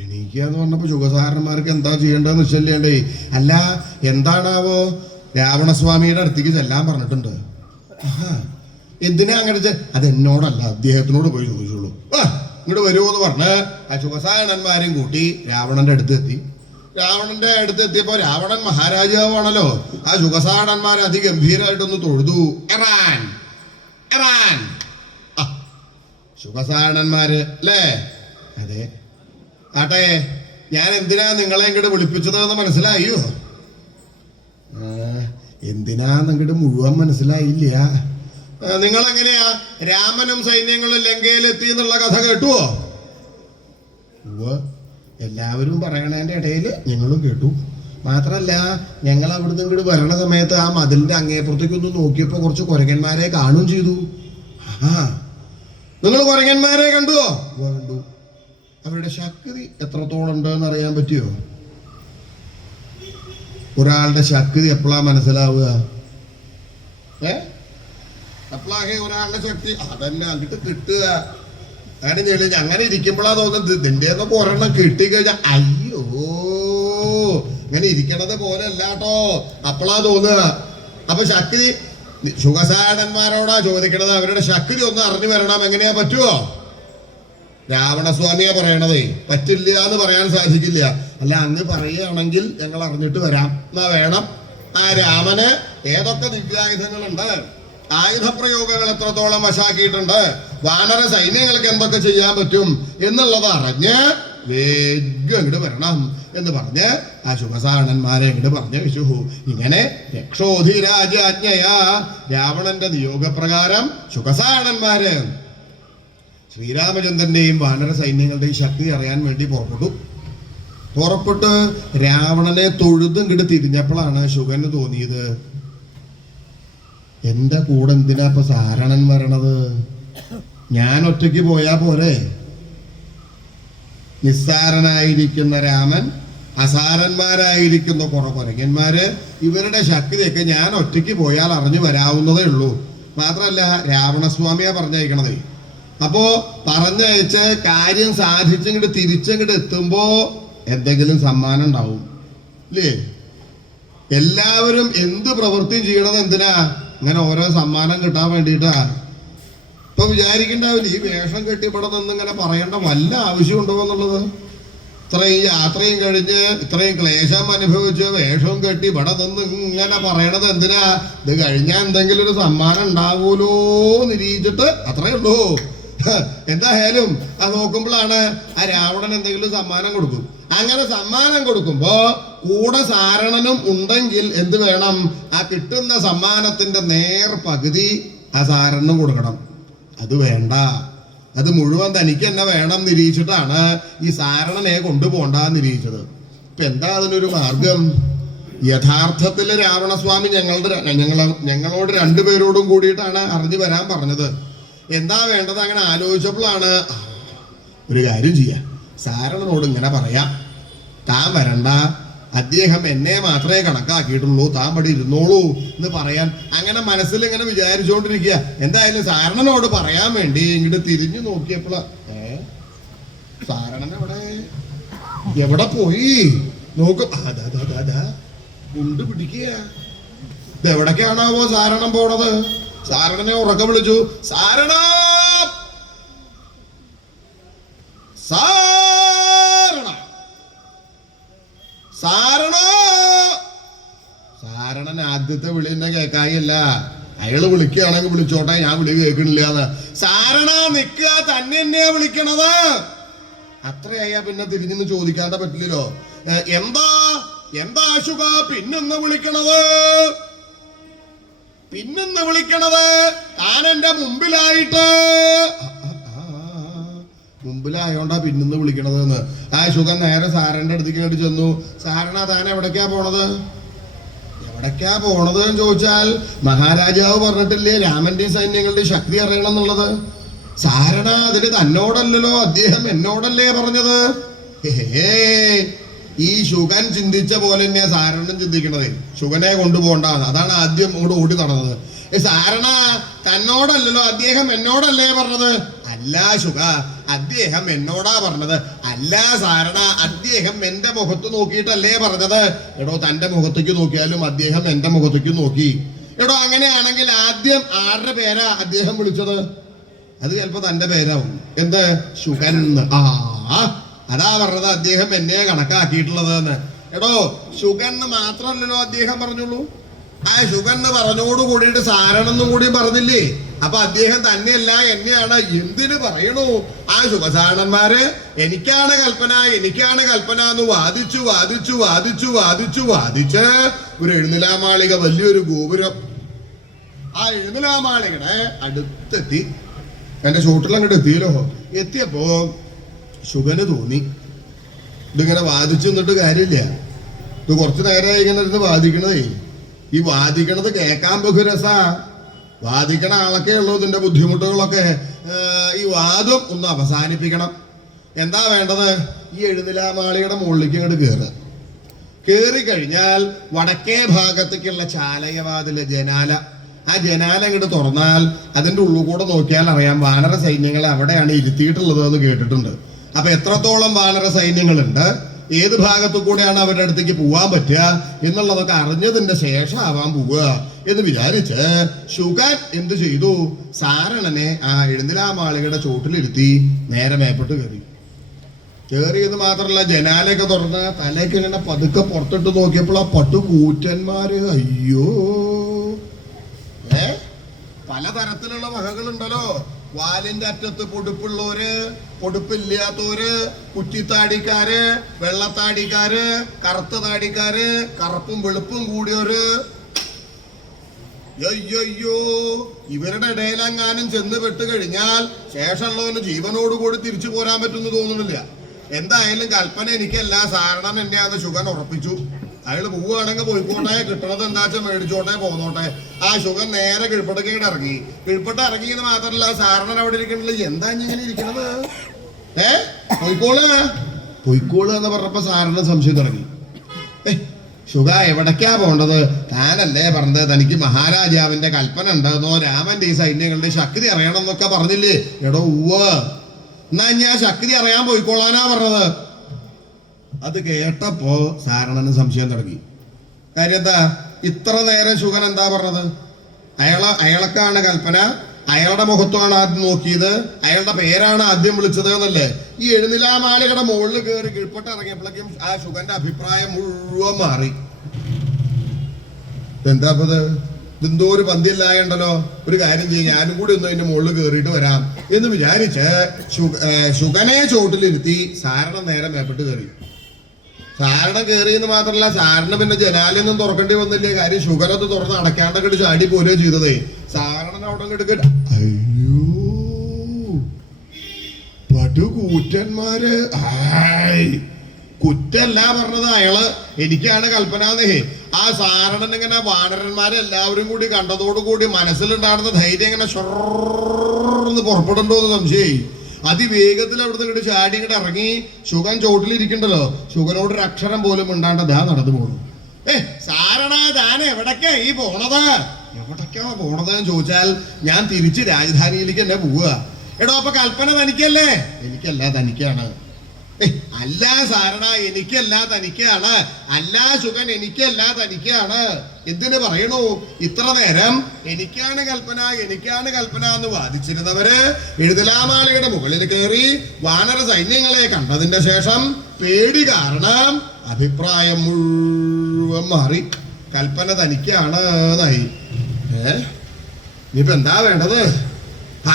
എണീക്കുക എന്ന് പറഞ്ഞപ്പോ ശുകസാരണന്മാർക്ക് എന്താ ചെയ്യേണ്ടതെന്ന് നിശ്ചയില്ലേണ്ടേ. അല്ല, എന്താണാവോ? രാവണസ്വാമിയുടെ അടുത്തേക്ക് ചെല്ലാൻ പറഞ്ഞിട്ടുണ്ട്. എന്തിനാ അങ്ങനെ? അതെന്നോടല്ല, അദ്ദേഹത്തിനോട് പോയി ചോദിച്ചോളൂ. ഇങ്ങോട്ട് വരുമോ എന്ന് പറഞ്ഞ് ആ ശുകസാരണന്മാരെയും കൂട്ടി രാവണന്റെ അടുത്തെത്തി. രാവണന്റെ അടുത്തെത്തിയപ്പോ രാവണൻ മഹാരാജാവാണല്ലോ. ആ ശുകസാരണന്മാരെ അതിഗംഭീരമായിട്ടൊന്ന് തൊഴുതു. ശുകസാരണന്മാര് അല്ലേ? അതെ. ആട്ടെ, ഞാൻ എന്തിനാ നിങ്ങളെ ഇങ്ങോട്ട് വിളിപ്പിച്ചതെന്ന് മനസ്സിലായോ? എന്തിനാ നിങ്ങോട്ട് മുഴുവൻ മനസ്സിലായില്ല. നിങ്ങൾ എങ്ങനെയാ രാമനും സൈന്യങ്ങളും ലങ്കയിലെത്തി എന്നുള്ള കഥ കേട്ടുവോ? എല്ലാവരും പറയണതിന്റെ ഇടയിൽ ഞങ്ങളും കേട്ടു. മാത്രല്ല, ഞങ്ങൾ അവിടുന്ന് ഇങ്ങോട്ട് വരണ സമയത്ത് ആ മതിലിന്റെ അങ്ങേപ്പുറത്തേക്ക് ഒന്ന് നോക്കിയപ്പോ കുറച്ച് കുരങ്ങന്മാരെ കാണുകയും ചെയ്തു. നിങ്ങൾ കുരങ്ങന്മാരെ കണ്ടുവോ? കണ്ടു. അവരുടെ ശക്തി എത്രത്തോളം ഉണ്ടെന്ന് അറിയാൻ പറ്റിയോ? ഒരാളുടെ ശക്തി എപ്പോഴാ മനസ്സിലാവുക? എപ്പോഴാകെ ഒരാളുടെ ശക്തി അതന്നെ അങ്ങോട്ട് കിട്ടുക. അങ്ങനെ ഇരിക്കുമ്പോഴാ തോന്നുന്നത് ഇതിന്റെ ഒന്നൊക്കെ ഒരെണ്ണം കിട്ടിക്കഴിഞ്ഞാൽ അയ്യോ ഇങ്ങനെ ഇരിക്കണത് പോലെ അല്ലാട്ടോ, അപ്പോഴാ തോന്നുക. അപ്പൊ ശക്തി ശുകസാരണന്മാരോടാ ചോദിക്കണത്. അവരുടെ ശക്തി ഒന്ന് അറിഞ്ഞു വരണം. എങ്ങനെയാ പറ്റുമോ? രാവണസ്വാമിയെ പറയണതേ പറ്റില്ല എന്ന് പറയാൻ സാധിക്കില്ല. അല്ല, അങ്ങ് പറയുകയാണെങ്കിൽ ഞങ്ങൾ അറിഞ്ഞിട്ട് വരാം എന്നാ വേണം. ആ രാമന് ഏതൊക്കെ ദിവ്യായുധങ്ങളുണ്ട്, ആയുധപ്രയോഗങ്ങൾ എത്രത്തോളം വശാക്കിയിട്ടുണ്ട്, വാനര സൈന്യങ്ങൾക്ക് എന്തൊക്കെ ചെയ്യാൻ പറ്റും എന്നുള്ളത് അറിഞ്ഞ് വേഗം ഇങ്ങോട്ട് വരണം എന്ന് പറഞ്ഞ് ആ ശുകസാരണന്മാരെ ഇങ്ങോട്ട് പറഞ്ഞു വെച്ചു. ഇങ്ങനെ രക്ഷോധിരാജാജ്ഞയാ രാവണന്റെ നിയോഗപ്രകാരം ശുകസാരണന്മാര് ശ്രീരാമചന്ദ്രന്റെയും വാനര സൈന്യങ്ങളുടെയും ശക്തി അറിയാൻ വേണ്ടി പുറപ്പെട്ട് രാവണനെ തൊഴുതും ഇങ്ങോട്ട് തിരിഞ്ഞപ്പോഴാണ് ശുകന് തോന്നിയത്, എന്റെ കൂടെ എന്തിനാ ഇപ്പൊ സാരണൻ വരണത്? ഞാൻ ഒറ്റയ്ക്ക് പോയാ പോരെ? നിസ്സാരനായിരിക്കുന്ന രാമൻ അസാരന്മാരായിരിക്കുന്ന കുറെ കുരങ്ങന്മാര് ഇവരുടെ ശക്തിയൊക്കെ ഞാൻ ഒറ്റയ്ക്ക് പോയാൽ അറിഞ്ഞു വരാവുന്നതേ ഉള്ളൂ. മാത്രല്ല രാവണസ്വാമിയാ പറഞ്ഞയക്കണതേ. അപ്പോ പറഞ്ഞയച്ച് കാര്യം സാധിച്ചങ്ങോട്ട് തിരിച്ചങ്ങോട്ട് എത്തുമ്പോ എന്തെങ്കിലും സമ്മാനം ഉണ്ടാവും അല്ലേ? എല്ലാവരും എന്ത് പ്രവൃത്തിയും ചെയ്യണത് എന്തിനാ? ഇങ്ങനെ ഓരോ സമ്മാനം കിട്ടാൻ വേണ്ടിയിട്ടാ. ഇപ്പൊ വിചാരിക്കണ്ടാവില്ല ഈ വേഷം കെട്ടി ഇവിടെ നിന്ന് ഇങ്ങനെ പറയേണ്ട വല്ല ആവശ്യമുണ്ടോ എന്നുള്ളത്. ഇത്രയും യാത്രയും കഴിഞ്ഞ് ഇത്രയും ക്ലേശം അനുഭവിച്ച് വേഷവും കെട്ടി ഇവിടെ നിന്ന് ഇങ്ങനെ പറയണത് എന്തിനാ? ഇത് കഴിഞ്ഞാൽ എന്തെങ്കിലും ഒരു സമ്മാനം ഉണ്ടാവൂലോ നിരീക്ഷിച്ചിട്ട് അത്രേ ഉള്ളൂ. എന്തായാലും അത് നോക്കുമ്പോഴാണ് ആ രാവണൻ എന്തെങ്കിലും സമ്മാനം കൊടുക്കും. അങ്ങനെ സമ്മാനം കൊടുക്കുമ്പോ കൂടെ സാരണനും ഉണ്ടെങ്കിൽ എന്ത് വേണം? ആ കിട്ടുന്ന സമ്മാനത്തിന്റെ നേർ പകുതി ആ സാരണനും കൊടുക്കണം. അത് വേണ്ട, അത് മുഴുവൻ തനിക്ക് തന്നെ വേണം നിരീക്ഷിച്ചിട്ടാണ് ഈ സാരണനെ കൊണ്ടുപോകണ്ടെന്ന് നിരീക്ഷിച്ചത്. ഇപ്പൊ എന്താ അതിനൊരു മാർഗം? യഥാർത്ഥത്തില് രാവണസ്വാമി ഞങ്ങളോട് രണ്ടുപേരോടും കൂടിയിട്ടാണ് അറിഞ്ഞു വരാൻ പറഞ്ഞത്. എന്താ വേണ്ടത്? അങ്ങനെ ആലോചിച്ചപ്പോഴാണ് ഒരു കാര്യം ചെയ്യാം, സാരണനോട് ഇങ്ങനെ പറയാം, താൻ വരണ്ട, അദ്ദേഹം എന്നെ മാത്രമേ കണക്കാക്കിയിട്ടുള്ളൂ, താൻ പടി ഇരുന്നോളൂ എന്ന് പറയാൻ. അങ്ങനെ മനസ്സിൽ ഇങ്ങനെ വിചാരിച്ചുകൊണ്ടിരിക്കുക. എന്തായാലും സാരണനോട് പറയാൻ വേണ്ടി ഇങ്ങോട്ട് തിരിഞ്ഞു നോക്കിയപ്പോൾ സാരണൻ എവിടെ പോയി നോക്കും. കൊണ്ട് പിടിക്കുക. ഇത് എവിടേക്കാണാവോ സാരണം പോണത്? സാരണനെ ഉറക്കം വിളിച്ചു, സാരണ സാരണ സാരണ. സാരണൻ ആദ്യത്തെ വിളി എന്നെ കേൾക്കായില്ല. അയാള് വിളിക്കുകയാണെങ്കിൽ വിളിച്ചോട്ടെ, ഞാൻ വിളി കേൾക്കണില്ലാന്ന്. സാരണ നിക്കുക, തന്നെ എന്നെയാ വിളിക്കണത്. അത്രയാ പിന്നെ തിരിഞ്ഞെന്ന് ചോദിക്കാണ്ട പറ്റില്ലല്ലോ. എന്താ എന്താ അശുക പിന്നെന്ന് വിളിക്കണത്? പിന്നെന്ന് വിളിക്കണത് താൻ എന്റെ മുമ്പിലായോണ്ടാ പിന്നെന്ന് വിളിക്കണത് എന്ന്. ആ ശുഗൻ നേരെ സാരന്റെ അടുത്തേക്ക് വേണ്ടി ചെന്നു. സാരണ താൻ എവിടേക്കാ പോണത്? എവിടേക്കാ പോണത് എന്ന് ചോദിച്ചാൽ മഹാരാജാവ് പറഞ്ഞിട്ടില്ലേ രാമന്റെയും സൈന്യങ്ങളുടെയും ശക്തി അറിയണം എന്നുള്ളത്. സാരണ അതിന് തന്നോടല്ലോ, അദ്ദേഹം എന്നോടല്ലേ പറഞ്ഞത്. ഈ ശുഗൻ ചിന്തിച്ച പോലെ തന്നെയാ സാരണൻ ചിന്തിക്കണത്. ശുഗനെ കൊണ്ടുപോകണ്ടാന്ന്. അതാണ് ആദ്യം ഇങ്ങോട്ട് ഓടി നടന്നത്. സാരണ തന്നോടല്ലോ, അദ്ദേഹം എന്നോടല്ലേ പറഞ്ഞത്. അല്ല ശുഗ, അദ്ദേഹം എന്നോടാ പറഞ്ഞത്. അല്ല സാരണ, അദ്ദേഹം എന്റെ മുഖത്ത് നോക്കിയിട്ടല്ലേ പറഞ്ഞത്. എടോ, തന്റെ മുഖത്തേക്ക് നോക്കിയാലും അദ്ദേഹം എന്റെ മുഖത്തേക്ക് നോക്കി. എടോ, അങ്ങനെയാണെങ്കിൽ ആദ്യം ആരുടെ പേരാ അദ്ദേഹം വിളിച്ചത്? അത് ചിലപ്പോ തന്റെ പേരാവും. എന്ത്? ശുഗൻ. അതാ പറഞ്ഞത് അദ്ദേഹം എന്നെ കണക്കാക്കിയിട്ടുള്ളത് എന്ന്. എടോ, ശുഗൻ മാത്രല്ലല്ലോ അദ്ദേഹം പറഞ്ഞുള്ളൂ. ആ ശുഗൻ പറഞ്ഞോട് കൂടിയിട്ട് സാരണെന്നും കൂടി പറഞ്ഞില്ലേ. അപ്പൊ അദ്ദേഹം തന്നെയല്ല എന്നെയാണ് എന്തിനു പറയണു? ആ ശുഭസാരണന്മാര് എനിക്കാണ് കൽപ്പന, എനിക്കാണ് കൽപ്പന എന്ന് വാദിച്ചു വാദിച്ചു വാദിച്ചു വാദിച്ചു വാദിച്ച് ഒരു എഴുന്നിലാമാളിക, വലിയൊരു ഗോപുരം. ആ എഴുന്നിലാമാളികയുടെ അടുത്തെത്തി. എന്റെ ചോട്ടിലങ്ങോട്ട് എത്തിയല്ലോ. എത്തിയപ്പോ ശുഗന് തോന്നി ഇതിങ്ങനെ വാദിച്ചു നിന്നിട്ട് കാര്യമില്ല. ഇത് കുറച്ചു നേരമായി ഇങ്ങനെ ഇരുന്ന് വാദിക്കണതേ. ഈ വാദിക്കണത് കേൾക്കാൻ ബഹുരസ. വാദിക്കണ ആളൊക്കെ ഉള്ളൂ ഇതിന്റെ ബുദ്ധിമുട്ടുകളൊക്കെ. ഈ വാദം ഒന്ന് അവസാനിപ്പിക്കണം. എന്താ വേണ്ടത്? ഈ എഴുന്നിലാമാളിയുടെ മുകളിലേക്ക് ഇങ്ങോട്ട് കയറി കഴിഞ്ഞാൽ വടക്കേ ഭാഗത്തേക്കുള്ള ചാലയവാതില്, ജനാല, ആ ജനാല ഇങ്ങോട്ട് തുറന്നാൽ അതിന്റെ ഉള്ളിൽ കൂടെ നോക്കിയാൽ അറിയാം വാനര സൈന്യങ്ങളെ അവിടെയാണ് ഇരുത്തിയിട്ടുള്ളത് എന്ന് കേട്ടിട്ടുണ്ട്. അപ്പൊ എത്രത്തോളം വാനര സൈന്യങ്ങളുണ്ട്, ഏത് ഭാഗത്തു കൂടെയാണ് അവരുടെ അടുത്തേക്ക് പോവാൻ പറ്റുക എന്നുള്ളതൊക്കെ അറിഞ്ഞതിന്റെ ശേഷം ആവാൻ പോവുക എന്ന് വിചാരിച്ച് ശുഗൻ എന്ത് ചെയ്തു? സാരണനെ ആ എഴുന്നിലാമാളികയുടെ ചോട്ടിലിരുത്തി നേരെ മേപ്പോട്ട് കയറിയെന്ന് മാത്രമല്ല, ജനാലയൊക്കെ തുറന്ന് തലേക്ക് ഇങ്ങനെ പതുക്കെ പുറത്തിട്ട് നോക്കിയപ്പോൾ ആ പട്ടുകൂറ്റന്മാര്, അയ്യോ, പലതരത്തിലുള്ള വകകളുണ്ടല്ലോ. വാലിന്റെ അറ്റത്ത് പൊടുപ്പുള്ളവര്, പൊടുപ്പില്ലാത്തവര്, കുറ്റിത്താടിക്കാര്, വെള്ളത്താടിക്കാര്, കറുത്ത താടിക്കാര്, കറുപ്പും വെളുപ്പും കൂടിയവര്. അയ്യോ, ഇവരുടെ ഇടയിലെങ്ങാനും ചെന്ന് പെട്ട് കഴിഞ്ഞാൽ ശേഷമുള്ളവന് ജീവനോടുകൂടി തിരിച്ചു പോരാൻ പറ്റുമെന്ന് തോന്നുന്നില്ല. എന്തായാലും കൽപ്പന എനിക്കല്ല, സാരണം എന്നെയാന്ന് ശുഗൻ ഉറപ്പിച്ചു. അയാൾ പോവുകയാണെങ്കിൽ പോയിക്കോട്ടെ, കിട്ടണത് എന്താ വെച്ചാൽ മേടിച്ചോട്ടെ, പോന്നോട്ടെ. ആ ശുഗൻ നേരെ കിഴ്പട്ടേക്കിട്ട് ഇറങ്ങി. കിഴ്പട്ട ഇറങ്ങിയെന്ന് മാത്രമല്ല, സാരണൻ അവിടെ ഇരിക്കണില്ല. എന്താ ഇങ്ങനെ ഇരിക്കണത്? പോയിക്കോള്, പൊയ്ക്കോള് എന്ന് പറഞ്ഞപ്പോ സാറിന് സംശയം തുടങ്ങി. ശുഗ എവിടേക്കാ പോണ്ടത്? താനല്ലേ പറഞ്ഞത് തനിക്ക് മഹാരാജാവിന്റെ കൽപ്പന ഉണ്ടെന്നോ രാമന്റെ ഈ സൈന്യങ്ങളുടെ ശക്തി അറിയണം എന്നൊക്കെ പറഞ്ഞില്ലേ? എടോ ഉവ്വ്, എന്നാ ഞാൻ ശക്തി അറിയാൻ പോയിക്കോളാനാ പറഞ്ഞത്. അത് കേട്ടപ്പോ സാരണന് സംശയം തുടങ്ങി. കാര്യം എന്താ? ഇത്ര നേരം ശുഗൻ എന്താ പറഞ്ഞത്? അയാൾക്കാണ് കൽപ്പന, അയാളുടെ മുഖത്വമാണ് ആദ്യം നോക്കിയത്, അയാളുടെ പേരാണ് ആദ്യം വിളിച്ചത് എന്നല്ലേ? ഈ എഴുന്നിലാമാലയുടെ മുകളിൽ കയറി കീഴ്പോട്ട് ഇറങ്ങിയപ്പോഴേക്കും ആ ശുഗന്റെ അഭിപ്രായം മുഴുവൻ മാറി. എന്താ ഇത്? എന്തോ ഒരു പന്തിയില്ലായുണ്ടല്ലോ. ഒരു കാര്യം ചെയ്യും, ഞാനും കൂടി ഒന്ന് അതിന്റെ മുകളിൽ കയറിയിട്ട് വരാം എന്ന് വിചാരിച്ച് ശുഗനെ ചോട്ടിലിരുത്തി സാരണം നേരെ മേപ്പിട്ട് കയറി. സാരണം കയറിയെന്ന് മാത്രമല്ല, സാറിന് പിന്നെ ജനാലയൊന്നും തുറക്കേണ്ടി വന്നില്ലേ. കാര്യം ശുഗനൊന്ന് തുറന്ന് അടയ്ക്കാണ്ടൊക്കെ ചാടി പോരുകയോ ചെയ്തതേ. സാരണൻ അവിടെ എടുക്ക. അയ്യോ, പടുകൂറ്റന്മാര്. കുറ്റല്ല പറഞ്ഞത് അയാള്, എനിക്കാണ് കൽപ്പനാന്നേ. ആ സാരണൻ ഇങ്ങനെ വാനരന്മാരെ എല്ലാവരും കൂടി കണ്ടതോടുകൂടി മനസ്സിലുണ്ടായിരുന്ന ധൈര്യം ഇങ്ങനെ ഷൊർന്ന് പുറപ്പെടണ്ടോന്ന് സംശയായി. അതിവേഗത്തിൽ അവിടുന്ന് ഇങ്ങോട്ട് ചാടി ഇങ്ങോട്ട് ഇറങ്ങി. ശുഗൻ ചോട്ടിലിരിക്കണ്ടല്ലോ, ശുഗനോട് ഒരു അക്ഷരം പോലും ഉണ്ടാണ്ട് ദാ നടന്നു പോണു. സാരണ, താൻ എവിടൊക്കെ ഈ പോണത്? എവിടൊക്കെയാ പോണത് എന്ന് ചോദിച്ചാൽ ഞാൻ തിരിച്ച് രാജധാനിയിലേക്ക് തന്നെ പോവുക. എടോ, അപ്പൊ കൽപ്പന തനിക്കല്ലേ? എനിക്കല്ല, തനിക്കാണ്. അല്ല സാരണ, എനിക്കല്ല തനിക്കാണ്. അല്ല ശുഗൻ, എനിക്കല്ല തനിക്കാണ്. എന്തിനു പറയണു? ഇത്ര നേരം എനിക്കാണ് കൽപ്പന, എനിക്കാണ് കൽപ്പന എന്ന് വാദിച്ചിരുന്നവര് എഴുതലാമാലയുടെ മുകളിൽ കയറി വാനര സൈന്യങ്ങളെ കണ്ടതിന്റെ ശേഷം പേടി കാരണം അഭിപ്രായം മുഴുവൻ മാറി. കൽപ്പന തനിക്കാണ് എന്നായി. ഇനിയിപ്പോ എന്താ വേണ്ടത്?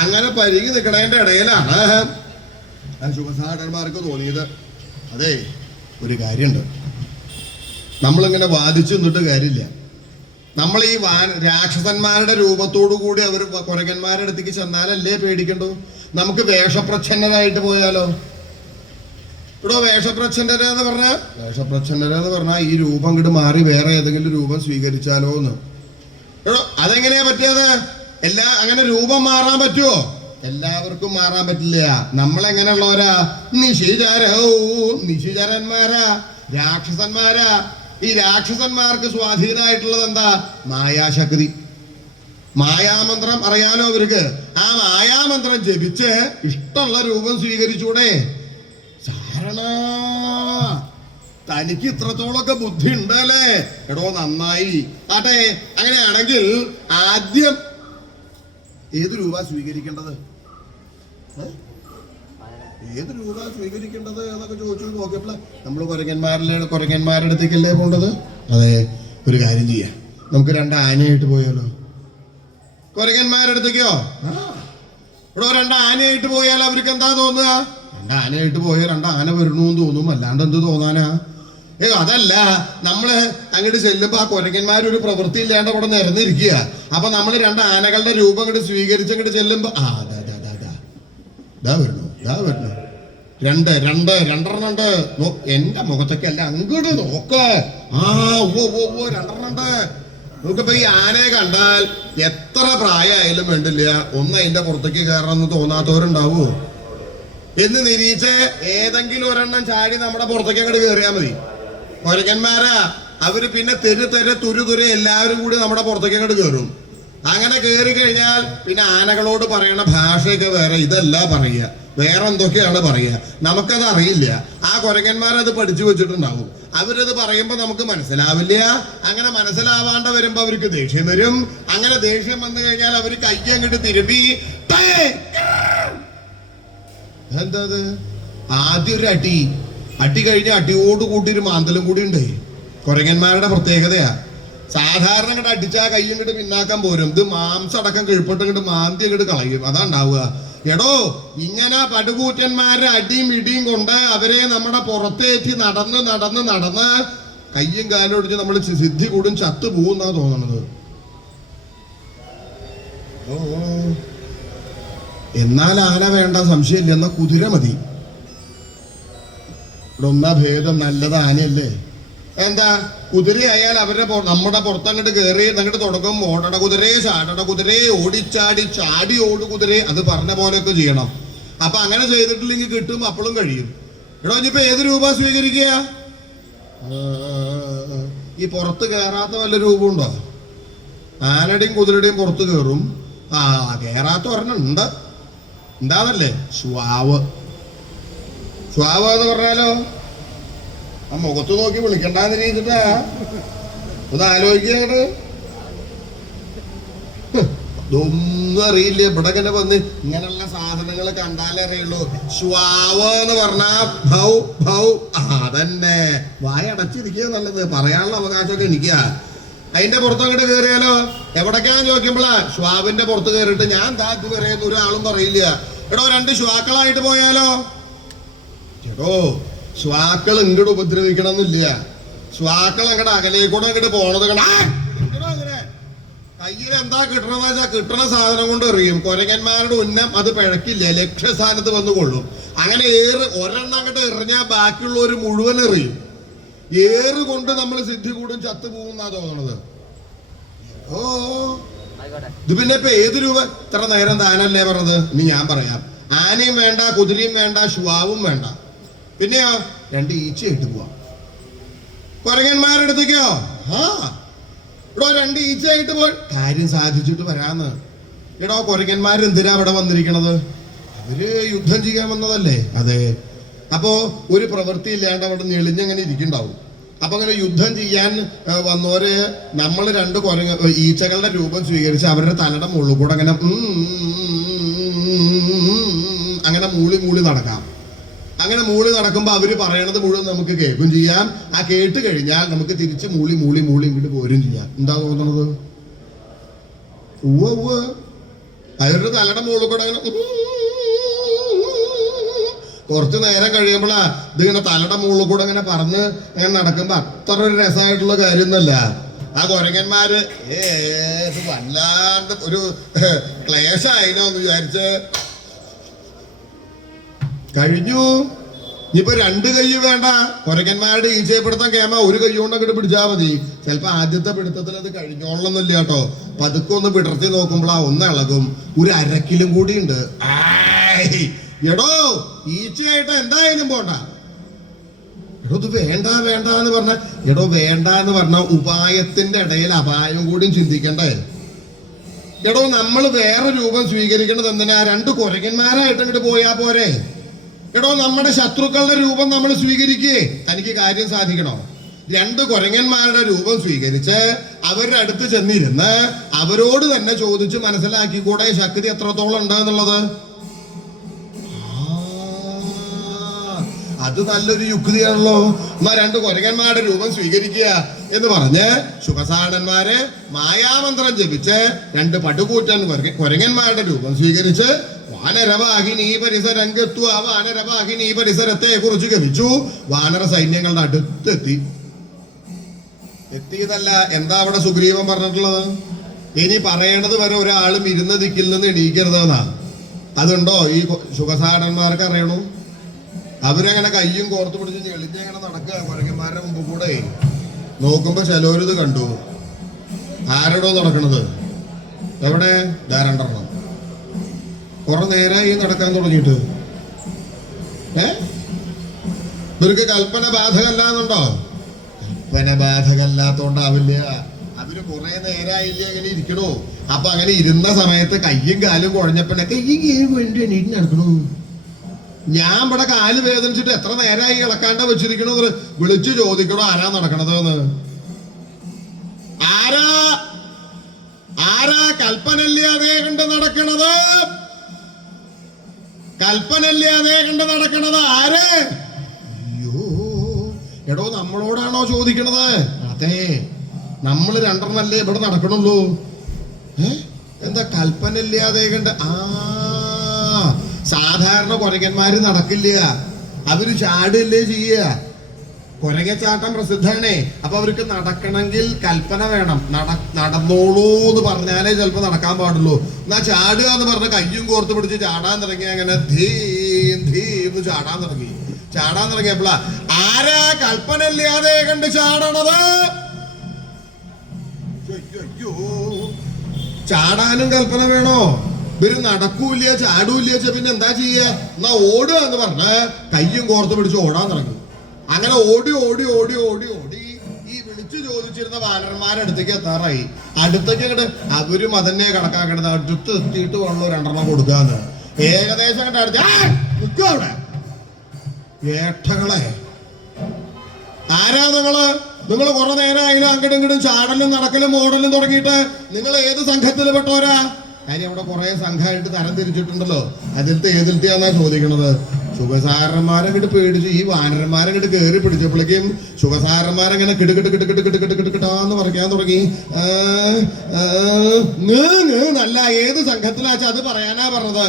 അങ്ങനെ പരുകി നിൽക്കണതിന്റെ ഇടയിലാണ് ശുഭസാരന്മാർക്ക് തോന്നിയത്, അതെ ഒരു കാര്യമുണ്ട്, നമ്മളിങ്ങനെ വാദിച്ചു നിന്നിട്ട് കാര്യമില്ല. നമ്മൾ ഈ രാക്ഷസന്മാരുടെ രൂപത്തോടു കൂടി അവർ കുരങ്ങന്മാരുടെ അടുത്തേക്ക് ചെന്നാലല്ലേ പേടിക്കണ്ടോ? നമുക്ക് വേഷപ്രച്ഛന്നരായിട്ട് പോയാലോ? ഇവിടെ വേഷപ്രച്ഛന്നരെന്ന് പറഞ്ഞാൽ ഈ രൂപം ഇങ്ങോട്ട് മാറി വേറെ ഏതെങ്കിലും രൂപം സ്വീകരിച്ചാലോ എന്ന്. അതെങ്ങനെയാ പറ്റിയത്? അങ്ങനെ രൂപം മാറാൻ പറ്റുമോ? എല്ലാവർക്കും മാറാൻ പറ്റില്ല. നമ്മളെങ്ങനെയുള്ളവരാ? നിശിചരന്മാരാ, രാക്ഷസന്മാരാ. ഈ രാക്ഷസന്മാർക്ക് സ്വാധീനമായിട്ടുള്ളത് എന്താ? മായാശക്തി, മായാമന്ത്രം അറിയാലോ അവർക്ക്. ആ മായാമന്ത്രം ജപിച്ച് ഇഷ്ടമുള്ള രൂപം സ്വീകരിച്ചൂടെ? സാരണ, തനിക്ക് ഇത്രത്തോളൊക്കെ ബുദ്ധി ഉണ്ടല്ലേ? എടോ, നന്നായി. ആട്ടെ, അങ്ങനെയാണെങ്കിൽ ആദ്യം ഏത് രൂപ സ്വീകരിക്കേണ്ടത്? ഏത് രൂപ സ്വീകരിക്കേണ്ടത് എന്നൊക്കെ ചോദിച്ചു നോക്കിയപ്പോൾ നമ്മൾ കുരങ്ങന്മാരുടെ അടുത്തേക്കല്ലേ പോണ്ടത്? അതെ, ഒരു കാര്യം ചെയ്യാം, നമുക്ക് 2 ആനയായിട്ട് പോയാലോ? കുരങ്ങന്മാരുടെ അടുത്തേക്കോ? ഇവിടെ 2 ആനയായിട്ട് പോയാൽ അവർക്ക് എന്താ തോന്നുക? 2 ആനയായിട്ട് പോയാൽ 2 ആന വരണമെന്ന് തോന്നും, അല്ലാണ്ട് എന്ത് തോന്നാനാ? അതല്ല, നമ്മള് അങ്ങോട്ട് ചെല്ലുമ്പോ ആ കുരങ്ങന്മാരൊരു പ്രവൃത്തി ഇല്ലാണ്ട് അവിടെ നിരന്നിരിക്കുക. അപ്പൊ നമ്മൾ 2 ആനകളുടെ രൂപം അങ്ങോട്ട് സ്വീകരിച്ച് അങ്ങോട്ട് ചെല്ലുമ്പോ വരുന്നു 2 ഉണ്ട്. എന്റെ മുഖത്തൊക്കെ അല്ല, അങ്ങോട്ട് നോക്ക്. 2 ഉണ്ട്. നമുക്കിപ്പോ ഈ ആനയെ കണ്ടാൽ എത്ര പ്രായമായാലും വേണ്ടില്ല, ഒന്ന് അതിന്റെ പുറത്തേക്ക് കയറണമെന്ന് തോന്നാത്തവരുണ്ടാവോ? എന്ന് നിരീച്ച് ഏതെങ്കിലും ഒരെണ്ണം ചാടി നമ്മുടെ പുറത്തേക്ക് അങ്ങോട്ട് കയറിയാൽ മതി. കുരങ്ങന്മാരാ, അവര് പിന്നെ തുരു എല്ലാവരും കൂടി നമ്മുടെ പുറത്തേക്ക് അങ്ങോട്ട് കയറും. അങ്ങനെ കയറി കഴിഞ്ഞാൽ പിന്നെ ആനകളോട് പറയണ ഭാഷയൊക്കെ വേറെ, ഇതല്ല പറയുക, വേറെ എന്തൊക്കെയാണ് പറയുക, നമുക്കത് അറിയില്ല. ആ കുരങ്ങന്മാരത് പഠിച്ചു വെച്ചിട്ടുണ്ടാവും. അവരത് പറയുമ്പോ നമുക്ക് മനസ്സിലാവില്ല. അങ്ങനെ മനസ്സിലാവാണ്ട് വരുമ്പോ അവർക്ക് ദേഷ്യം വരും. അങ്ങനെ ദേഷ്യം വന്നു കഴിഞ്ഞാൽ അവര് കൈ അങ്ങോട്ട് തിരുമ്പി എന്താ ആദ്യം ഒരു അടി കഴിഞ്ഞ അടിയോട് കൂട്ടി ഒരു മാന്തലും കൂടി ഉണ്ട്. കുരങ്ങന്മാരുടെ പ്രത്യേകതയാ. സാധാരണ ഇങ്ങോട്ട് അടിച്ചാൽ കൈ ഇങ്ങോട്ട് പിന്നാക്കാൻ പോരും. ഇത് മാംസടക്കം കിഴിപ്പിട്ട് ഇങ്ങോട്ട് മാന്തി അങ്ങോട്ട് കളയും. അതാ ഉണ്ടാവുക. എടോ, ഇങ്ങനെ പടുകൂറ്റന്മാരുടെ അടിയും ഇടിയും കൊണ്ട് അവരെ നമ്മുടെ പുറത്തേറ്റി നടന്ന് കയ്യും കാലും ഒടിച്ച് നമ്മൾ സിദ്ധി കൂടും ചത്തു പോകുന്നാ തോന്നണത്. എന്നാൽ ആന വേണ്ട, സംശയമില്ല. എന്നാ കുതിര മതി. ഇവിടെ ഒന്നാ ഭേദം, നല്ലത് ആനയല്ലേ. എന്താ കുതിരയായാൽ അവരുടെ നമ്മുടെ പുറത്തങ്ങോട്ട് കയറി അങ്ങോട്ട് തുടങ്ങും. ഓടണ കുതിരയെ, ചാടണ കുതിരയെ, ചാടി ഓടു കുതിരയെ, അത് പറഞ്ഞ പോലെയൊക്കെ ചെയ്യണം. അപ്പൊ അങ്ങനെ ചെയ്തിട്ടില്ലെങ്കിൽ കിട്ടും, അപ്പോഴും കഴിയും. എടോ ഇനിയിപ്പോ ഏത് രൂപ സ്വീകരിക്കുക? ഈ പുറത്ത് കയറാത്ത വല്ല രൂപമുണ്ടോ? ആനയുടെയും കുതിരയുടെയും പുറത്ത് കയറും. കയറാത്ത ഒരെണ്ണം ഉണ്ട്. എന്താന്നല്ലേ? ശ്വാവ്. ശ്വാവ് എന്ന് പറഞ്ഞാലോ ആ മുഖത്ത് നോക്കി വിളിക്കണ്ടെന്ന് രീതിട്ടാ ഒന്ന് ആലോചിക്കങ്ങട്. ഇതൊന്നും അറിയില്ല. ഇവിടെ ഇങ്ങനെ വന്ന് ഇങ്ങനെയുള്ള സാധനങ്ങൾ കണ്ടാലേ അറിയുള്ളൂ. ശ്വാവ് എന്ന് പറഞ്ഞാ ഭൗ ഭൗ. അതന്നെ, വായ അടച്ചിരിക്കുക നല്ലത്. പറയാനുള്ള അവകാശമൊക്കെ എനിക്കാ. അതിന്റെ പുറത്ത് അങ്ങോട്ട് കയറിയാലോ? എവിടേക്കാന്ന് ചോദിക്കുമ്പോളാ ശ്വാവിന്റെ പുറത്ത് കയറിയിട്ട് ഞാൻ താത്തി പറയുന്ന ഒരാളും പറയില്ല. എടോ രണ്ട് ശ്വാക്കളായിട്ട് പോയാലോ? എടോ ശ്വാക്കൾ ഇങ്ങോട്ട് ഉപദ്രവിക്കണം എന്നില്ല. ശ്വാക്കൾ അങ്ങോട്ട് അകലേക്കൂടെ അങ്ങോട്ട് പോണത് കണ്ടാ അങ്ങനെ കയ്യിൽ എന്താ കിട്ടണമെന്ന് വെച്ചാൽ കിട്ടണ സാധനം കൊണ്ട് എറിയും. കൊരങ്ങന്മാരുടെ ഉന്നം അത് പിഴക്കില്ല, ലക്ഷ്യസ്ഥാനത്ത് വന്നു കൊള്ളും. അങ്ങനെ ഒരെണ്ണം അങ്ങോട്ട് എറിഞ്ഞാൽ ബാക്കിയുള്ളവർ മുഴുവൻ എറിയും. ഏറ് കൊണ്ട് നമ്മൾ സിദ്ധി കൂടും ചത്തുപോകുന്നാ തോന്നണത്. ഇത് പിന്നെ ഇപ്പൊ ഏത് രൂപ? ഇത്ര നേരം താനല്ലേ പറഞ്ഞത്? ഇനി ഞാൻ പറയാം. ആനയും വേണ്ട, കുതിരയും വേണ്ട, ശ്വാവും വേണ്ട. പിന്നെയോ രണ്ട് ഈച്ചയായിട്ട് പോവാം. കൊരങ്ങന്മാരുടെ അടുത്തേക്കോ? എടോ രണ്ട് ഈച്ചയായിട്ട് പോയി കാര്യം സാധിച്ചിട്ട് വരാന്ന്. എടോ കൊരങ്ങന്മാരെന്തിനാ അവിടെ വന്നിരിക്കണത്? അവര് യുദ്ധം ചെയ്യാൻ വന്നതല്ലേ? അതെ. അപ്പോ ഒരു പ്രവൃത്തി ഇല്ലാണ്ട് അവിടെ ഞെളിഞ്ഞങ്ങനെ ഇരിക്കുന്നുണ്ടാവും. അപ്പൊ അങ്ങനെ യുദ്ധം ചെയ്യാൻ വന്നവര് നമ്മൾ രണ്ട് ഈച്ചകളുടെ രൂപം സ്വീകരിച്ച് അവരുടെ തലയുടെ മുകളിൽ കൂടെ അങ്ങനെ അങ്ങനെ മൂളി മൂളി നടക്കാം. അങ്ങനെ മൂളി നടക്കുമ്പോൾ അവര് പറയണത് മുഴുവൻ നമുക്ക് കേൾക്കും ചെയ്യാം. ആ കേട്ട് കഴിഞ്ഞാൽ നമുക്ക് തിരിച്ച് മൂളി മൂളി മൂളി ഇങ്ങോട്ട് പോരും ചെയ്യാം. എന്താ തോന്നണത്? അവരുടെ തലയുടെ മുകളിൽ കൂടെ അങ്ങനെ കുറച്ച് നേരം കഴിയുമ്പോഴാ ഇതിങ്ങനെ തലയുടെ മുകളിൽ കൂടെ അങ്ങനെ പറന്ന് അങ്ങനെ നടക്കുമ്പോ അത്ര ഒരു രസമായിട്ടുള്ള കാര്യമൊന്നുമല്ല. ആ കൊരങ്ങന്മാര് ഇത് വല്ലാണ്ട് ഒരു ക്ലേശായിനോ എന്ന് വിചാരിച്ച് കഴിഞ്ഞു. ഇനിയിപ്പോ രണ്ട് കൈ വേണ്ട. കൊരങ്ങന്മാരുടെ ഈച്ചയെപ്പെടുത്താൻ കേമ ഒരു കൈ കൊണ്ട് അങ്ങോട്ട് പിടിച്ചാൽ മതി. ചിലപ്പോ ആദ്യത്തെ പിടുത്തത്തിൽ അത് കഴിഞ്ഞോളൊന്നുമില്ല കേട്ടോ. പതുക്കെ ഒന്ന് പിടർത്തി നോക്കുമ്പോഴാ ഒന്ന് ഇളകും. ഒരു അരക്കിലും കൂടി ഉണ്ട്. എടോ ഈച്ചയായിട്ട് എന്തായാലും പോണ്ട. എടോ ഇത് വേണ്ട വേണ്ട എന്ന് പറഞ്ഞ എടോ വേണ്ട എന്ന് പറഞ്ഞ ഉപായത്തിന്റെ ഇടയിൽ അപായം കൂടിയും ചിന്തിക്കണ്ടേ? എടോ നമ്മൾ വേറെ രൂപം സ്വീകരിക്കണത് എന്തിനാ? രണ്ട് കൊരങ്ങന്മാരായിട്ട് അങ്ങോട്ട് പോയാ പോരെ? എടോ നമ്മുടെ ശത്രുക്കളുടെ രൂപം നമ്മൾ സ്വീകരിക്കേ തനിക്ക് കാര്യം സാധിക്കണോ? രണ്ട് കൊരങ്ങന്മാരുടെ രൂപം സ്വീകരിച്ച് അവരുടെ അടുത്ത് ചെന്നിരുന്ന് അവരോട് തന്നെ ചോദിച്ച് മനസ്സിലാക്കിക്കൂടെ ശക്തി എത്രത്തോളം ഉണ്ട് എന്നുള്ളത്? അത് നല്ലൊരു യുക്തിയാണല്ലോ. എന്നാ രണ്ട് കൊരങ്ങന്മാരുടെ രൂപം സ്വീകരിക്കുക എന്ന് പറഞ്ഞ് ശുഭസാടന്മാര് മായാമന്ത്രം ജപിച്ച് രണ്ട് പടുകൂറ്റൻ കൊരങ്ങന്മാരുടെ രൂപം സ്വീകരിച്ച് വാനരവാഹിനി പരിസരംഗത്തു. ആ വാനരവാഹിനി പരിസരത്തെ കുറിച്ച് ഗമിച്ചു. വാനര സൈന്യങ്ങളുടെ അടുത്തെത്തി. എത്തിയതല്ല, എന്താ അവിടെ സുഗ്രീവൻ പറഞ്ഞിട്ടുള്ളത്? ഇനി പറയണത് വരെ ഒരാളും ഇരുന്ന ദിക്കിൽ നിന്ന് എണീക്കരുതെന്നാ. അതുണ്ടോ ഈ ശുഭസാടന്മാർക്ക് അറിയണു? അവരങ്ങനെ കയ്യും കോർത്തു പിടിച്ച് ഞെളിഞ്ഞങ്ങനെ നടക്കുക കൊരങ്ങന്മാരുടെ മുമ്പ് കൂടെ. നോക്കുമ്പോ ചിലവരിത് കണ്ടു. ആരോടോ നടക്കണത്? എവിടെ? രണ്ടെണ്ണം. കുറെ നേരമായി നടക്കാൻ തുടങ്ങിയിട്ട്. ഇവർക്ക് കൽപ്പന ബാധകല്ലാന്നുണ്ടോ? കൽപ്പന ബാധകല്ലാത്തോണ്ടാവില്ല. അവര് കുറെ നേരമായില്ലേ അങ്ങനെ ഇരിക്കണു. അപ്പൊ അങ്ങനെ ഇരുന്ന സമയത്ത് കയ്യും കാലും കുഴഞ്ഞപ്പോഴേ കയ്യും വേണ്ടി എണീറ്റ് നടക്കണു. ഞാൻ ഇവിടെ കാല് വേദനിച്ചിട്ട് എത്ര നേരമായി ഇളക്കാണ്ട വെച്ചിരിക്കണു വിളിച്ചു ചോദിക്കണോ ആരാ നടക്കണത് എന്ന്? ആരാ ആരാ കൽപ്പനല്ലാതെ കണ്ട് നടക്കണത്? കൽപ്പനല്ലാതെ കണ്ട് നടക്കണത് ആര്? അയ്യോ, എടോ നമ്മളോടാണോ ചോദിക്കണത്? അതെ, നമ്മൾ രണ്ടെണ്ണല്ലേ ഇവിടെ നടക്കണുള്ളൂ. എന്താ കൽപ്പനല്ലാതെ കണ്ട്? സാധാരണ കൊരങ്ങന്മാര് നടക്കില്ല, അവര് ചാടില്ലേ ചെയ്യുക. കൊരങ്ങച്ചാട്ടം പ്രസിദ്ധമാണേ. അപ്പൊ അവർക്ക് നടക്കണമെങ്കിൽ കൽപ്പന വേണം. നടന്നോളൂ എന്ന് പറഞ്ഞാലേ ചിലപ്പോ നടക്കാൻ പാടുള്ളൂ. എന്നാ ചാടുക എന്ന് പറഞ്ഞ കയ്യും കോർത്ത് പിടിച്ച് ചാടാൻ തുടങ്ങി. അങ്ങനെ ധീന്ന് ചാടാൻ തുടങ്ങിയപ്പോഴാ ആരാ കൽപ്പന ഇല്ലാതെ കണ്ട് ചാടണത്? ചാടാനും കൽപ്പന വേണോ? ഇവര് നടക്കൂല ചാടൂല്ല പിന്നെ എന്താ ചെയ്യ? എന്നാ ഓടുക എന്ന് പറഞ്ഞ് കയ്യും കോർത്ത് പിടിച്ച് ഓടാൻ തുടങ്ങി. അങ്ങനെ ഓടി ഓടി ഓടി ഓടി ഓടി ഈ വിളിച്ചു ചോദിച്ചിരുന്ന വാനരന്മാരടുത്തേക്ക് എത്താറായി. അടുത്തേക്ക് അങ്ങോട്ട് അവരും അതന്നെ കണക്കാക്കണത്. അടുത്ത് എത്തിയിട്ട് വേണല്ലോ 2 കൊടുക്കാന്ന്. ഏകദേശം അങ്ങോട്ട് അടുത്ത് നിൽക്കുക അവിടെ. ഏട്ടകളെ, ആരാ നിങ്ങൾ കുറെ നേരം അതിലും അങ്ങോട്ടും ഇങ്ങോട്ടും ചാടലും നടക്കലും ഓടലും തുടങ്ങിയിട്ട് നിങ്ങൾ ഏത് സംഘത്തിൽ പെട്ടോരാ? കാര്യം അവിടെ കുറെ സംഘമായിട്ട് തരം തിരിച്ചിട്ടുണ്ടല്ലോ. ഏതിലത്തെയാന്നാ ചോദിക്കണത്. സുഖസാരന്മാരങ്ങോട്ട് പേടിച്ചു. ഈ വാനരന്മാരങ്ങോട്ട് കയറി പിടിച്ചപ്പോഴേക്കും സുഖസാരന്മാരങ്ങനെ കിടുകിട്ടാന്ന് പറയാൻ തുടങ്ങി. നല്ല ഏത് സംഘത്തിലാച്ച അത് പറയാനാ പറഞ്ഞത്.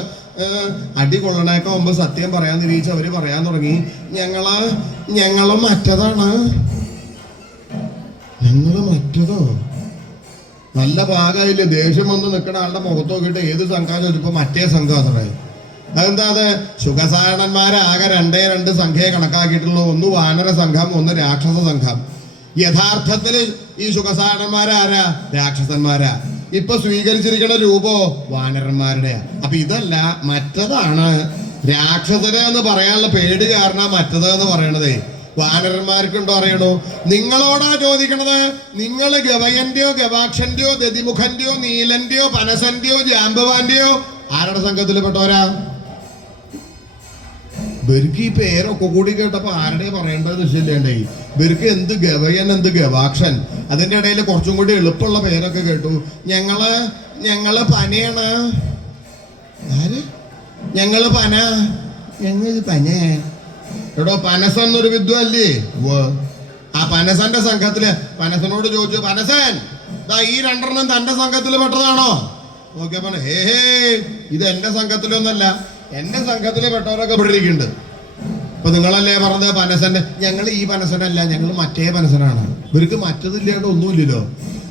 അടി കൊള്ളണേക്ക മുമ്പ് സത്യം പറയാൻ തിരിച്ച് അവര് പറയാൻ തുടങ്ങി. ഞങ്ങള് മറ്റതാണ്. ഞങ്ങള് മറ്റതോ? നല്ല ഭാഗമായില്ലേ? ദേഷ്യം വന്ന് നിൽക്കണ ആളുടെ മുഖത്ത് നോക്കിയിട്ട് ഏത് സംഘം ചോദിച്ചപ്പോ മറ്റേ സംഘം അത്രേ. അതെന്താ? അത് സുഖസാരണന്മാരാകെ 2 സംഖ്യയെ കണക്കാക്കിയിട്ടുള്ളൂ. ഒന്ന് വാനര സംഘം, ഒന്ന് രാക്ഷസ സംഘം. യഥാർത്ഥത്തില് ഈ സുഖസാരണന്മാരാരാ? രാക്ഷസന്മാരാ. ഇപ്പൊ സ്വീകരിച്ചിരിക്കുന്ന രൂപോ വാനരന്മാരുടെ. അപ്പൊ ഇതല്ല, മറ്റതാണ്. രാക്ഷസന് എന്ന് പറയാനുള്ള പേടി കാരണം മറ്റത് എന്ന് പറയണതേ. വാനരന്മാർക്കുണ്ടോ അറിയണോ? നിങ്ങളോടാ ചോദിക്കണത്. നിങ്ങൾ ഗവയന്റെയോ ഗവാക്ഷന്റെയോ ദതിമുഖന്റെയോ നീലന്റെയോ പനസന്റെയോ ജാമ്പവാന്റെയോ ആരുടെ സംഘത്തിൽ പെട്ടോരാ? ഇവർക്ക് ഈ പേരൊക്കെ കൂടി കേട്ടപ്പോ ആരുടെ പറയേണ്ടത് നിശ്ചയില്ലേണ്ടേ. ഇവർക്ക് എന്ത് ഗവയൻ, എന്ത് ഗവാക്ഷൻ. അതിന്റെ ഇടയിൽ കുറച്ചും കൂടി എളുപ്പമുള്ള പേരൊക്കെ കേട്ടു. ഞങ്ങള് പനയാണ്. ആര്? ഞങ്ങള് പന. പന എടോ, പനസെന്നൊരു വിദ്വല്ലേ? ആ പനസന്റെ സംഘത്തില് പനസനോട് ചോദിച്ചു, പനസൻ ഈ 2 തന്റെ സംഘത്തിൽ പെട്ടതാണോ? നോക്കിയപ്പോ ഇത് എന്റെ സംഘത്തിലൊന്നല്ല, എന്റെ സംഘത്തില് പെട്ടവരൊക്കെ ഇവിടെ ഇരിക്കുന്നുണ്ട്. ഇപ്പൊ നിങ്ങളല്ലേ പറഞ്ഞത് പനസന്റെ? ഞങ്ങൾ ഈ പനസനല്ല, ഞങ്ങൾ മറ്റേ പനസനാണ്. ഇവർക്ക് മറ്റതില്ലാണ്ട് ഒന്നുമില്ലല്ലോ.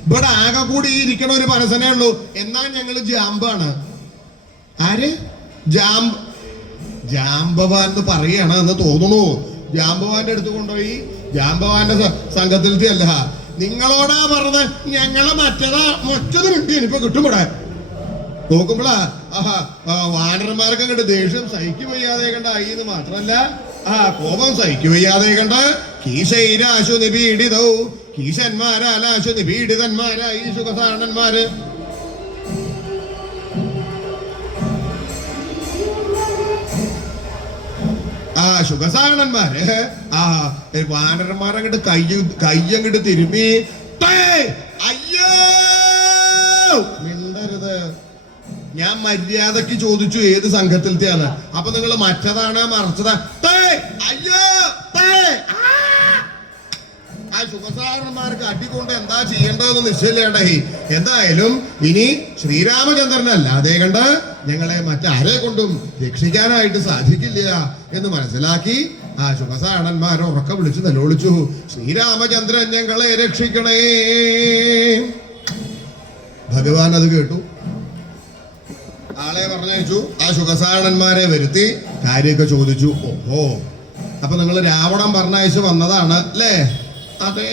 ഇവിടെ ആകെ കൂടി ഇരിക്കണ ഒരു പനസനേ ഉള്ളൂ. എന്നാൽ ഞങ്ങള് ജാമ്പാണ്. ആര്? ജാമ്പവാൻ എന്ന് പറയാണ് എന്ന് തോന്നുന്നു. ജാമ്പവാന്റെ അടുത്ത് കൊണ്ടുപോയി ജാമ്പവാന്റെ സംഘത്തിലത്തെ അല്ല. നിങ്ങളോടാ പറഞ്ഞത്. ഞങ്ങളെ മറ്റത് കിട്ടി. ഇനിയിപ്പോ കിട്ടുമ്പോടെ നോക്കുമ്പോളാ വാനരന്മാർക്ക് അങ്ങോട്ട് ദേഷ്യം സഹിക്കു വയ്യാതെ കണ്ടായി എന്ന് മാത്രല്ല, കോപം സഹിക്കു വയ്യാതെ കണ്ട് കീശൈരാശു നിപീഡിതൗ, കീശന്മാരാലാശു നിപീഡിതന്മാരായി സുഖസാരണന്മാര്. സുഖസാരണന്മാര് വാനരന്മാരങ്ങോട്ട് കയ്യങ്ങോട്ട് തിരുമ്മി. അയ്യോ മിണ്ടരുത്. ഞാൻ മര്യാദക്ക് ചോദിച്ചു ഏത് സംഘത്തിലത്തെയാണ്. അപ്പൊ നിങ്ങൾ മറ്റതാണ് മറിച്ചതാ. അയ്യോ ആ സുഖസാരണന്മാർക്ക് അടികൊണ്ട് എന്താ ചെയ്യേണ്ടതെന്ന് നിശ്ചയില്ലേണ്ടേ. എന്തായാലും ഇനി ശ്രീരാമചന്ദ്രനല്ലാതെ കണ്ട് ഞങ്ങളെ മറ്റാരെ കൊണ്ടും രക്ഷിക്കാനായിട്ട് സാധിക്കില്ല എന്ന് മനസ്സിലാക്കി ആ സുഖസാരണന്മാർ ഉറക്കം വിളിച്ച് നിലവിളിച്ചു, ശ്രീരാമചന്ദ്രൻ ഞങ്ങളെ രക്ഷിക്കണേ. ഭഗവാൻ അത് കേട്ടു. ആളെ പറഞ്ഞയച്ചു. ആ സുഖസാരണന്മാരെ വരുത്തി കാര്യമൊക്കെ ചോദിച്ചു. ഓഹോ, അപ്പൊ നിങ്ങൾ രാവണൻ പറഞ്ഞയച്ചു വന്നതാണ് അല്ലേ? അതെ.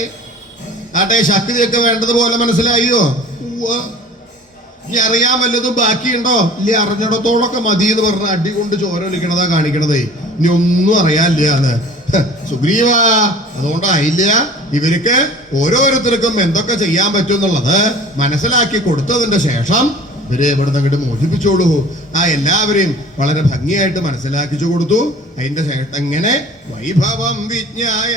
ശക്തിയൊക്കെ വേണ്ടതുപോലെ മനസ്സിലായോ? ഇനി അറിയാൻ വല്ലതും ബാക്കിയുണ്ടോ? ഇല്ല, അറിഞ്ഞിടത്തോളൊക്കെ മതി എന്ന് പറഞ്ഞ അടി കൊണ്ട് ചോരൊലിക്കണതാ കാണിക്കണതേ. ഇനി ഒന്നും അറിയാനില്ല. സുഗ്രീവ, അതുകൊണ്ടായില്ല. ഇവർക്ക് ഓരോരുത്തർക്കും എന്തൊക്കെ ചെയ്യാൻ പറ്റും എന്നുള്ളത് മനസ്സിലാക്കി കൊടുത്തതിന്റെ ശേഷം ഇവരെ ഇവിടുന്ന് അങ്ങോട്ട് മോചിപ്പിച്ചോളൂ. എല്ലാവരെയും വളരെ ഭംഗിയായിട്ട് മനസ്സിലാക്കിച്ചു കൊടുത്തു. അതിന്റെ ശേഷം എങ്ങനെ വൈഭവം വിജ്ഞായ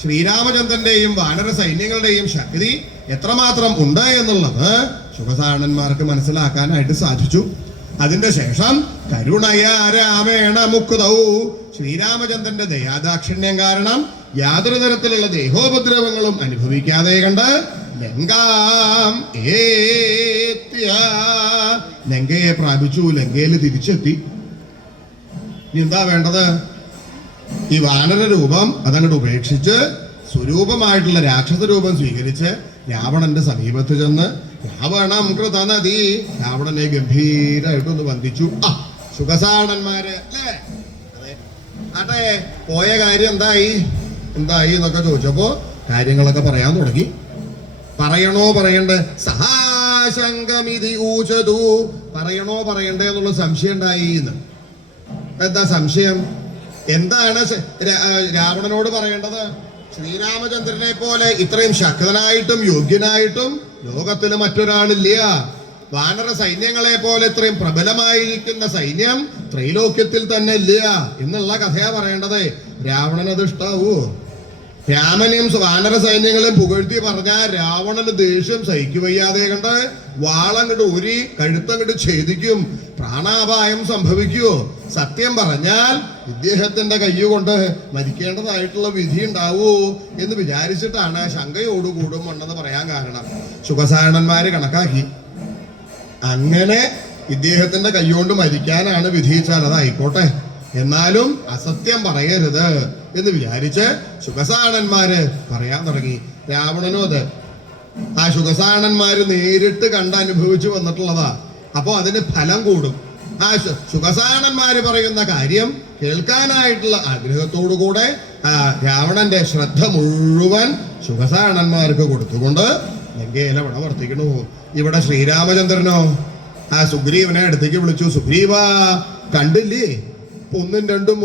ശ്രീരാമചന്ദ്രന്റെയും വാനര സൈന്യങ്ങളുടെയും ശക്തി എത്രമാത്രം ഉണ്ട് എന്നുള്ളത് സുഖസാരണന്മാർക്ക് മനസ്സിലാക്കാനായിട്ട് സാധിച്ചു. അതിന്റെ ശേഷം കരുണയാ രാമേണ മുക്തൗ, ശ്രീരാമചന്ദ്രന്റെ ദയാദാക്ഷിണ്യം കാരണം യാതൊരു തരത്തിലുള്ള ദേഹോപദ്രവങ്ങളും അനുഭവിക്കാതെ കണ്ട് ലങ്കയെ പ്രാപിച്ചു. ലങ്കയിൽ തിരിച്ചെത്തി. ഇനി എന്താ വേണ്ടത്? ഈ വാനര രൂപം അതങ്ങോട്ട് ഉപേക്ഷിച്ച് സ്വരൂപമായിട്ടുള്ള രാക്ഷസ രൂപം സ്വീകരിച്ച് രാവണന്റെ സമീപത്ത് ചെന്ന് രാവണം കൃതനദി, രാവണനെ ഗംഭീരമായിട്ടൊന്ന് വന്ദിച്ചു. സുഖസാരണന്മാര് അല്ലേ? അതെ. പോയ കാര്യം എന്തായി എന്നൊക്കെ ചോദിച്ചപ്പോ കാര്യങ്ങളൊക്കെ പറയാൻ തുടങ്ങി. പറയണോ പറയണ്ടേ? സഹാ ശങ്കമിതി ഊചതു. പറയണോ പറയണ്ടേ എന്നുള്ള സംശയം ഉണ്ടായി എന്ന്. എന്താ സംശയം? എന്താണ് രാവണനോട് പറയേണ്ടത്? ശ്രീരാമചന്ദ്രനെ പോലെ ഇത്രയും ശക്തനായിട്ടും യോഗ്യനായിട്ടും ലോകത്തിൽ മറ്റൊരാളില്ല. വാനര സൈന്യങ്ങളെ പോലെ ഇത്രയും പ്രബലമായിരിക്കുന്ന സൈന്യം ത്രൈലോക്യത്തിൽ തന്നെ ഇല്ല എന്നുള്ള കഥയാ പറയേണ്ടത്. രാവണനത് ഇഷ്ടാവൂ? രാമനെയും വാനര സൈന്യങ്ങളെയും പുകഴ്ത്തി പറഞ്ഞാൽ രാവണന് ദേഷ്യം സഹിക്കുവയ്യാതെ കണ്ട് വാളങ്ങട്ട് ഊരി കഴുത്തങ്ങട്ട് ഛേദിക്കും. പ്രാണാപായം സംഭവിക്കുവോ? സത്യം പറഞ്ഞാൽ ഇദ്ദേഹത്തിന്റെ കയ്യുകൊണ്ട് മരിക്കേണ്ടതായിട്ടുള്ള വിധി ഉണ്ടാവൂ എന്ന് വിചാരിച്ചിട്ടാണ് ശങ്കയോടുകൂടും ഉണ്ടെന്ന് പറയാൻ കാരണം. ശുഖസാരണന്മാര് കണക്കാക്കി അങ്ങനെ ഇദ്ദേഹത്തിന്റെ കൈകൊണ്ട് മരിക്കാനാണ് വിധിച്ചാൽ അതായിക്കോട്ടെ, എന്നാലും അസത്യം പറയരുത് എന്ന് വിചാരിച്ച് ശുഖസാണന്മാര് പറയാൻ തുടങ്ങി. രാവണനും അത് ആ ശുഖസാണന്മാര് നേരിട്ട് അനുഭവിച്ചു വന്നിട്ടുള്ളതാ. അപ്പൊ അതിന് ഫലം കൂടും. ആ ശുഖസാണന്മാര് പറയുന്ന കാര്യം കേൾക്കാനായിട്ടുള്ള ആഗ്രഹത്തോടുകൂടെ രാവണന്റെ ശ്രദ്ധ മുഴുവൻ ശുഖസാണന്മാർക്ക് കൊടുത്തുകൊണ്ട് ലങ്കയിലെ ഇവിടെ വർത്തിക്കണു. ഇവിടെ ശ്രീരാമചന്ദ്രനോ ആ സുഗ്രീവനെ അടുത്തേക്ക് വിളിച്ചു. സുഗ്രീവ, കണ്ടില്ലേ ഒന്നും രണ്ടും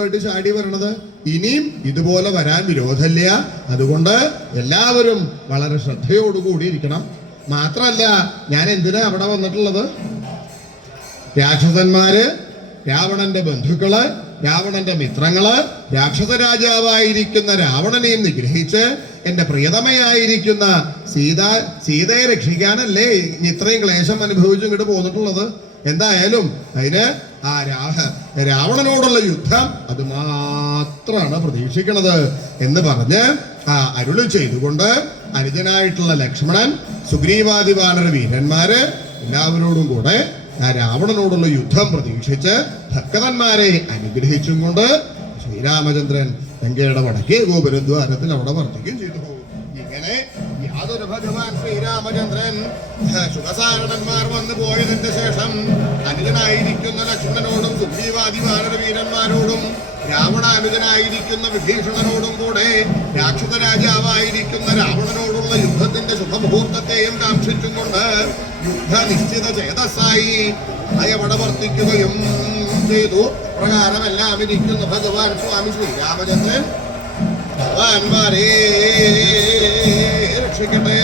ആയിട്ട് ചാടി വരണത്? ഇനിയും ഇതുപോലെ വരാൻ വിരോധമില്ല. അതുകൊണ്ട് എല്ലാവരും വളരെ ശ്രദ്ധയോടുകൂടി ഇരിക്കണം. മാത്രല്ല, ഞാൻ എന്തിനാ അവിടെ വന്നിട്ടുള്ളത്? രാക്ഷസന്മാര്, രാവണന്റെ ബന്ധുക്കള്, രാവണന്റെ മിത്രങ്ങള്, രാക്ഷസ രാജാവായിരിക്കുന്ന രാവണനെയും നിഗ്രഹിച്ച് എന്റെ പ്രിയതമയായിരിക്കുന്ന സീതയെ രക്ഷിക്കാനല്ലേ ഇത്രയും ക്ലേശം അനുഭവിച്ചു ഇങ്ങോട്ട് പോന്നിട്ടുള്ളത്. എന്തായാലും അതിന് ആ രാവണനോടുള്ള യുദ്ധം അത് മാത്രമാണ് പ്രതീക്ഷിക്കുന്നത് എന്ന് പറഞ്ഞ് അരുളി ചെയ്തുകൊണ്ട് അനുജനായിട്ടുള്ള ലക്ഷ്മണൻ, സുഗ്രീവാദി വാനര വീരന്മാര് എല്ലാവരോടും കൂടെ ആ രാവണനോടുള്ള യുദ്ധം പ്രതീക്ഷിച്ച് ഭക്തന്മാരെ അനുഗ്രഹിച്ചും കൊണ്ട് ശ്രീരാമചന്ദ്രൻ ലങ്കയുടെ വടക്കേ ഗോപുരദ്വാരത്തിൽ അവിടെ വർദ്ധിക്കുകയും ചെയ്തു. ഇങ്ങനെ യാതൊരു ഭഗവാൻ ശ്രീരാമചന്ദ്രൻ ശുഖസാരണന്മാർ വന്നു പോയതിന്റെ ശേഷം അനുജനായിരിക്കുന്ന ലക്ഷ്മണനോടും സുഗ്രീവാദി വാനര വീരന്മാരോടും രാവണാനുജനായിരിക്കുന്ന വിഭീഷണനോടും കൂടെ രാക്ഷസ രാജാവായിരിക്കുന്ന രാവണനോടുള്ള യുദ്ധത്തിന്റെ ശുഭമുഹൂർത്തത്തെയും കാക്ഷിച്ചും കൊണ്ട് യുദ്ധ നിശ്ചിത ചേതസ്സായി അയവടെ വർത്തിക്കുകയും ചെയ്തു. പ്രകാരമെല്ലാം ഇരിക്കുന്ന ഭഗവാൻ സ്വാമി ശ്രീരാമചന്ദ്രൻ ഭഗവാൻമാരെ രക്ഷിക്കട്ടെ.